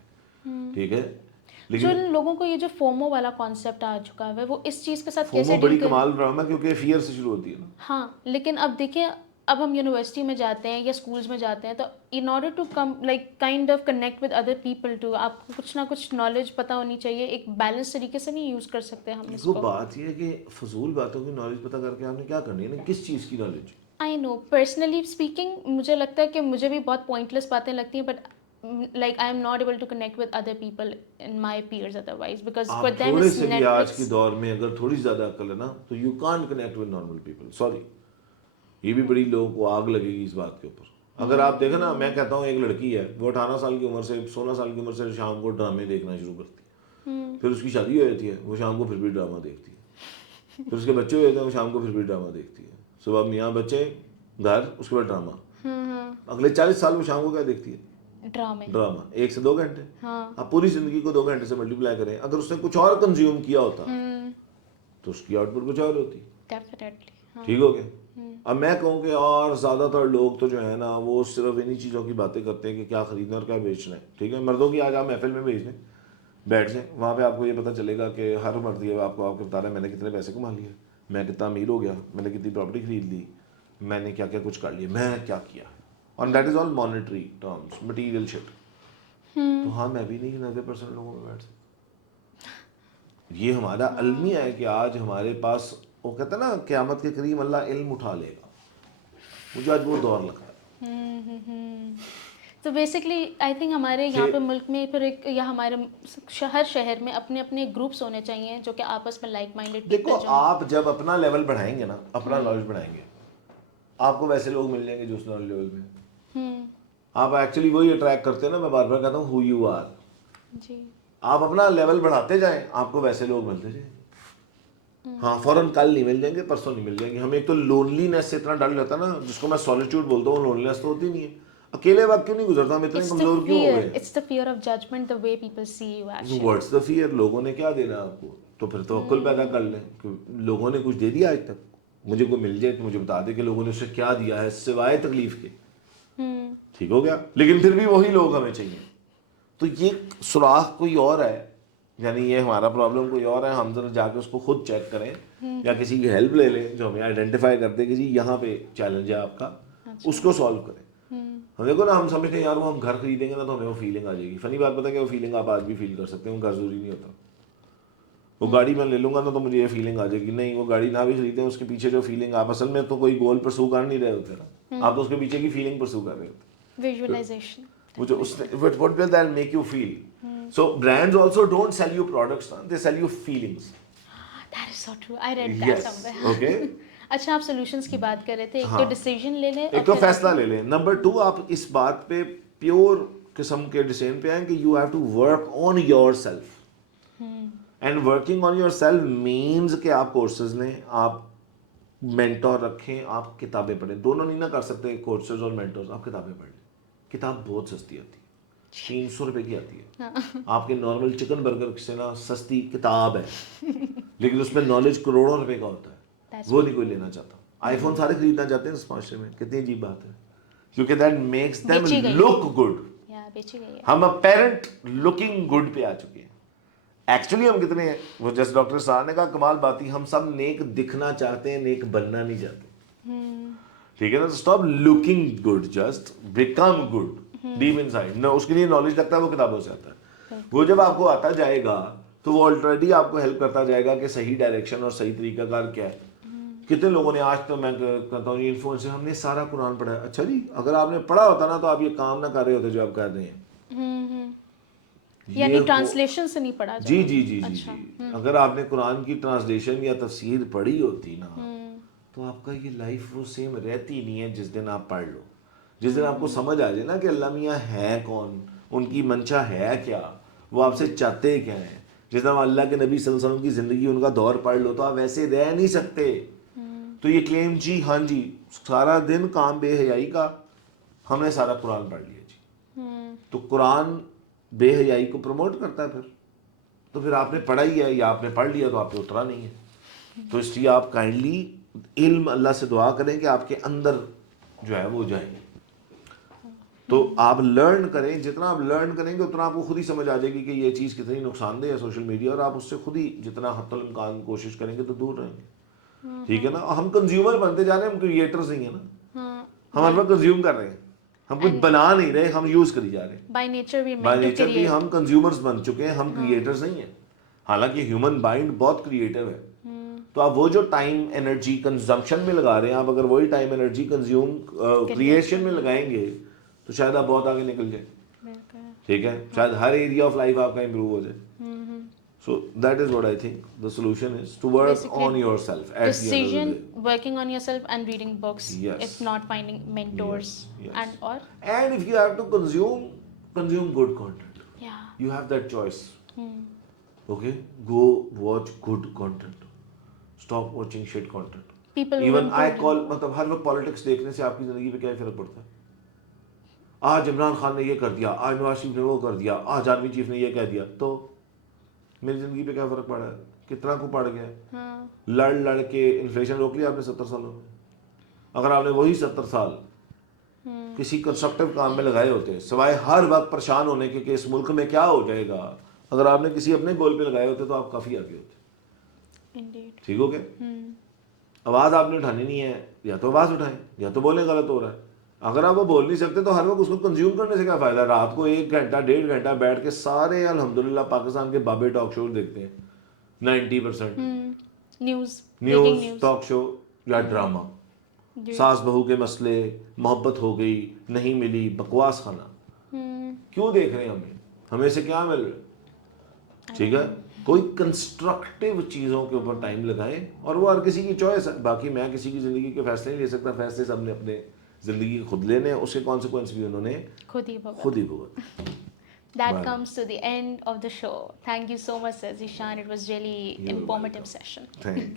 ٹھیک ہے، جو لیکن لوگوں کو یہ جو فومو والا کانسیپٹ آ چکا ہے وہ اس چیز کے ساتھ کیسے فومو ڈیل بڑی کریں؟ کمال ڈرامہ کیونکہ فیئر سے شروع ہوتی ہے نا. ہاں، لیکن اب دیکھیں، اب ہم یونیورسٹی میں جاتے ہیں یا اسکولس میں جاتے ہیں تو in order to come like kind of connect with other people too, آپ کو کچھ نہ کچھ نالج پتہ ہونی چاہیے. ایک بیلنس طریقے سے نہیں یوز کر سکتے ہم اس وہ کو. بات یہ ہے کہ فضول باتوں کی نالج پتہ کر کے آپ نے کیا کرنی ہے نا، کس چیز کی نالج. آئی نو پرسنلی اسپیکنگ مجھے لگتا ہے کہ مجھے بھی بہت پوائنٹلیس باتیں لگتی ہیں، but like I am not able to connect with other people in my peers otherwise because for آپ دیم تھوڑے از سے بھی آج کے نیٹفلکس. دور میں اگر تھوڑی زیادہ عقل ہے نا تو you can't connect with normal people. Sorry, یہ بھی بڑی لوگوں کو آگ لگے گی اس بات کے اوپر. اگر آپ دیکھیں نا، میں کہتا ہوں ایک لڑکی ہے وہ 18 سال کی عمر سے 16 سال کی عمر سے شام کو ڈرامے دیکھنا شروع کرتی ہے، پھر اس کی شادی ہو جاتی ہے، وہ شام کو پھر بھی ڈرامہ دیکھتی ہے، پھر اس کے بچے ہو جاتے ہیں، وہ شام کو پھر بھی ڈرامہ دیکھتی ہے. صبح میاں بچے گھر، اس کے بعد ڈرامہ. اگلے 40 سال وہ شام کو کیا دیکھتی ہے؟ ڈرامے. ڈرامہ. 1 سے 2 گھنٹے. ہاں. آپ پوری زندگی کو 2 گھنٹے سے ملٹیپلائی کریں، اگر اس نے کچھ اور کنزیوم کیا ہوتا تو اس کی آؤٹ پٹ کچھ اور ہوتی. ڈیفینیٹلی. ٹھیک ہو گیا. اب میں کہوں کہ اور زیادہ تر لوگ تو جو ہے نا وہ صرف انہی چیزوں کی باتیں کرتے ہیں کہ کیا خریدنا اور کیا بیچنا ہے. ٹھیک ہے، مردوں کی آج آپ محفل میں بھیج دیں، بیٹھ جائیں، وہاں پہ آپ کو یہ پتہ چلے گا کہ ہر مرد یہ آپ کو بتا رہا ہے میں نے کتنے پیسے کما لیے، میں کتنا امیر ہو گیا، میں نے کتنی پراپرٹی خرید لی، میں نے کیا کیا کچھ کر لیا، میں کیا کیا. اور that is all monetary terms, material shit. تو ہاں میں بھی نہیں 90% لوگوں میں بیٹھ سکتا. یہ ہمارا المیہ ہے کہ آج ہمارے پاس، وہ کہتا ہے نا قیامت کے قریب اللہ علم اٹھا لے گا. مجھے آج وہ دور لگتا ہے. تو بیسکلی آئی تھنک ہمارے یہاں پہ ملک میں پھر ایک، یا ہمارے ہر شہر میں اپنے اپنے گروپس ہونے چاہیے جو کہ آپس میں لائک مائنڈیڈ پیپل دیکھو جو ہیں. آپ جب اپنا لیول بڑھائیں گے نا، اپنا نالج بڑھائیں گے، آپ کو ویسے لوگ مل جائیں گے جو اس نالج لیول پہ. آپ ایکچولی وہی اٹریکٹ کرتے ہیں نا، میں بار بار کہتا ہوں ہو یو آر. جی. آپ اپنا لیول بڑھاتے جائیں، آپ کو ویسے لوگ ملتے جائیں. ہاں فوراً کل نہیں مل جائیں گے، پرسوں نہیں مل جائیں گے. ہمیں ایک تو لونلی نیس سے اتنا ڈر لیتا ہے نا، جس کو میں سولیٹیوڈ بولتا ہوں. لونلی نیس تو ہوتی نہیں ہے. اکیلے وقت کیوں نہیں گزرتا؟ ہم اتنے کمزور کیوں ہو گئے؟ It's the fear of judgment, the way people see you actually. What's the fear? لوگوں نے کیا دینا آپ کو؟ تو پھر توکل پیدا کر لیں کہ لوگوں نے کچھ دے دیا آج تک. مجھے کوئی مل جائے تو مجھے بتا دے کہ لوگوں نے اسے کیا دیا ہے سوائے تکلیف کے. ٹھیک ہو گیا. لیکن پھر بھی وہی لوگ ہمیں چاہیے. تو یہ سوراخ کوئی اور ہے، یعنی یہ ہمارا پرابلم کوئی اور ہے. ہم ذرا جا کے اس کو خود چیک کریں یا کسی کی ہیلپ لے لیں جو ہمیں آئیڈینٹیفائی کر دے کہ جی یہاں پہ چیلنج ہے آپ کا، اس کو سالو کریں. ہم دیکھو نا، ہم سمجھتے ہیں یار وہ ہم گھر خریدیں گے نا تو ہمیں وہ فیلنگ آ جائے گی. فنی بات پتہ ہے کہ وہ فیلنگ آپ آج بھی فیل کر سکتے ہیں، وہ گھر ضروری نہیں ہوتا. وہ گاڑی میں لے لوں گا نا تو مجھے یہ فیلنگ آ جائے گی. نہیں، وہ گاڑی نہ بھی خریدیں، اس کے پیچھے جو فیلنگ، آپ اصل میں تو کوئی گول پرسو کر نہیں رہے ہوتے نا، آپ تو اس کے پیچھے کی فیلنگ پرسو کر رہے ہوتے. Visualization. وہ جو اس نے what will that make you feel. So brands also don't sell you products, they sell you feelings. That is so true. I read that somewhere. Okay. اچھا، آپ سولوشنس کی بات کر رہے تھے. ایک تو ڈیسیژن لے لیں، ایک تو فیصلہ لے لیں. نمبر 2 آپ اس بات پہ پیور قسم کے ڈیسیژن پہ آئیں کہ you have to work on yourself. And working on yourself means کہ آپ کورسز لیں، آپ مینٹور رکھیں، آپ کتابیں پڑھیں. دونوں نہیں نہ کر سکتے، کورسز اور مینٹورز. آپ کتابیں پڑھ لیں. کتاب بہت سستی آتی ہے، 300 روپے کی آتی ہے. آپ کے نارمل چکن برگر سے نا سستی کتاب ہے، لیکن اس میں نالج کروڑوں روپے کا ہوتا ہے. وہ نہیں کوئی لینا چاہتا. آئی فون سارے خریدنا چاہتے ہیں اس معاشرے میں, کتنی عجیب بات ہے, کیونکہ دیٹ میکس دیم بیچی گئی. Look good. یا بیچی گئی ہے. ہم اپیرنٹ لکنگ گڈ پہ آ چکے ہیں. ایکچولی ہم کتنے ہیں, وہ جیسے ڈاکٹر صاحب نے کہا کمال بات ہی, ہم سب نیک دکھنا چاہتے ہیں, نیک بننا نہیں چاہتے. ٹھیک ہے نا, stop looking good, just become good deep inside. اس کے لیے نالج لگتا ہے, وہ کتابوں سے آتا ہے. وہ جب آپ کو آتا جائے گا تو وہ آلریڈی آپ کو ہیلپ کرتا جائے گا کہ صحیح ڈائریکشن اور صحیح طریقہ کار کیا ہے. کتنے لوگوں نے آج تو میں کہتا ہوں انفلوئنس سے, ہم نے سارا قرآن پڑھا ہے. اچھا جی, اگر آپ نے پڑھا ہوتا نا تو آپ یہ کام نہ کر رہے ہوتے جو آپ کر رہے ہیں. یعنی ٹرانسلیشن سے نہیں پڑھا جی جی جی جی جی, اگر آپ نے قرآن کی ٹرانسلیشن یا تفسیر پڑھی ہوتی نا تو آپ کا یہ لائف وہ سیم رہتی نہیں ہے. جس دن آپ پڑھ لو, جس دن آپ کو سمجھ آ جائے نا کہ اللہ میاں ہے کون, ان کی منشا ہے کیا, وہ آپ سے چاہتے کیا ہیں, جس دن اللہ کے نبی صلی اللہ علیہ وسلم کی زندگی ان کا دور پڑھ لو تو آپ ویسے رہ نہیں سکتے. تو یہ کلیم جی ہاں جی سارا دن کام بے حیائی کا, ہم نے سارا قرآن پڑھ لیا جی, تو قرآن بے حیائی کو پروموٹ کرتا ہے. تو پھر آپ نے پڑھا ہی ہے یا آپ نے پڑھ لیا تو آپ پہ اترا نہیں ہے. تو اس لیے آپ کائنڈلی علم اللہ سے دعا کریں کہ آپ کے اندر جو ہے وہ جائیں. تو آپ لرن کریں, جتنا آپ لرن کریں گے اتنا آپ کو خود ہی سمجھ آ جائے گی کہ یہ چیز کتنی نقصان دہ ہے سوشل میڈیا, اور آپ اس سے خود ہی جتنا حتی الامکان کوشش کریں گے تو دور رہیں گے. ٹھیک ہے نا, ہم کنزیومر بنتے جا رہے ہیں, ہم کریٹرز نہیں ہیں نا. ہم ہر وقت کنزیوم کر رہے ہیں, ہم کچھ بنا نہیں رہے, ہم یوز کری جا رہے ہیں. بائی نیچر بھی ہم کنزیومرز بن چکے ہیں, ہم کریٹرز نہیں ہیں. حالانکہ ہیومن مائنڈ بہت کریٹو ہے. تو آپ وہ جو ٹائم انرجی کنزمپشن میں لگا رہے ہیں, آپ اگر وہی ٹائم انرجی کنزیوم کریشن میں لگائیں گے تو شاید آپ بہت آگے نکل جائیں. ٹھیک ہے, شاید ہر ایریا آف لائف آپ کا امپروو ہو جائے. So that is what I think the solution is, to work Basically, on yourself at the end of the decision, day. working on yourself and reading books. Yes. If not finding mentors. Yes. And or And if you have to consume good content. yeah. You have that choice. Okay, go watch good content. Stop watching shit content. People who Even I improve call, مطلب ہر وقت politics دیکھنے سے آپ کی زندگی پہ کیا فرق پڑتا ہے. آج عمران خان نے یہ کر دیا, آج نواز شریف نے وہ کر دیا, آج آرمی چیف نے یہ کہہ دیا, تو میری زندگی پہ کیا فرق پڑا ہے, کتنا کو پڑ گیا. لڑ لڑ کے انفلیشن روک لیا آپ نے 70 سالوں میں. اگر آپ نے وہی 70 سال کسی کنسٹرکٹیو کام میں لگائے ہوتے, سوائے ہر وقت پریشان ہونے کے کہ اس ملک میں کیا ہو جائے گا, اگر آپ نے کسی اپنے گول پہ لگائے ہوتے تو آپ کافی آگے ہوتے. ٹھیک ہو گیا. آواز آپ نے اٹھانی نہیں ہے, یا تو آواز اٹھائیں یا تو بولیں غلط ہو رہا ہے. اگر آپ وہ بول نہیں سکتے تو ہر وقت اس کو کنزیوم کرنے سے کیا فائدہ. رات کو 1 گھنٹہ 1.5 گھنٹہ بیٹھ کے سارے الحمدللہ پاکستان کے بابے ٹاک شو دیکھتے ہیں 90%. نیوز ٹاک شو یا ڈرامہ, ساس بہو کے مسئلے, محبت ہو گئی نہیں ملی, بکواس خانہ. کیوں دیکھ رہے ہیں ہمیں سے کیا مل رہا ہے. ٹھیک ہے, کوئی کنسٹرکٹیو چیزوں کے اوپر ٹائم لگائیں, اور وہ ہر کسی کی چوائس ہے. باقی میں کسی کی زندگی کے فیصلے نہیں لے سکتا, فیصلے سب نے اپنے زندگی خود لینے ہیں, اس کے کانسیکوینس بھی انہوں نے خود ہی بھگت. That comes to the end of the show. Thank you so much, Sir Zishan. It was really informative session. Thank you.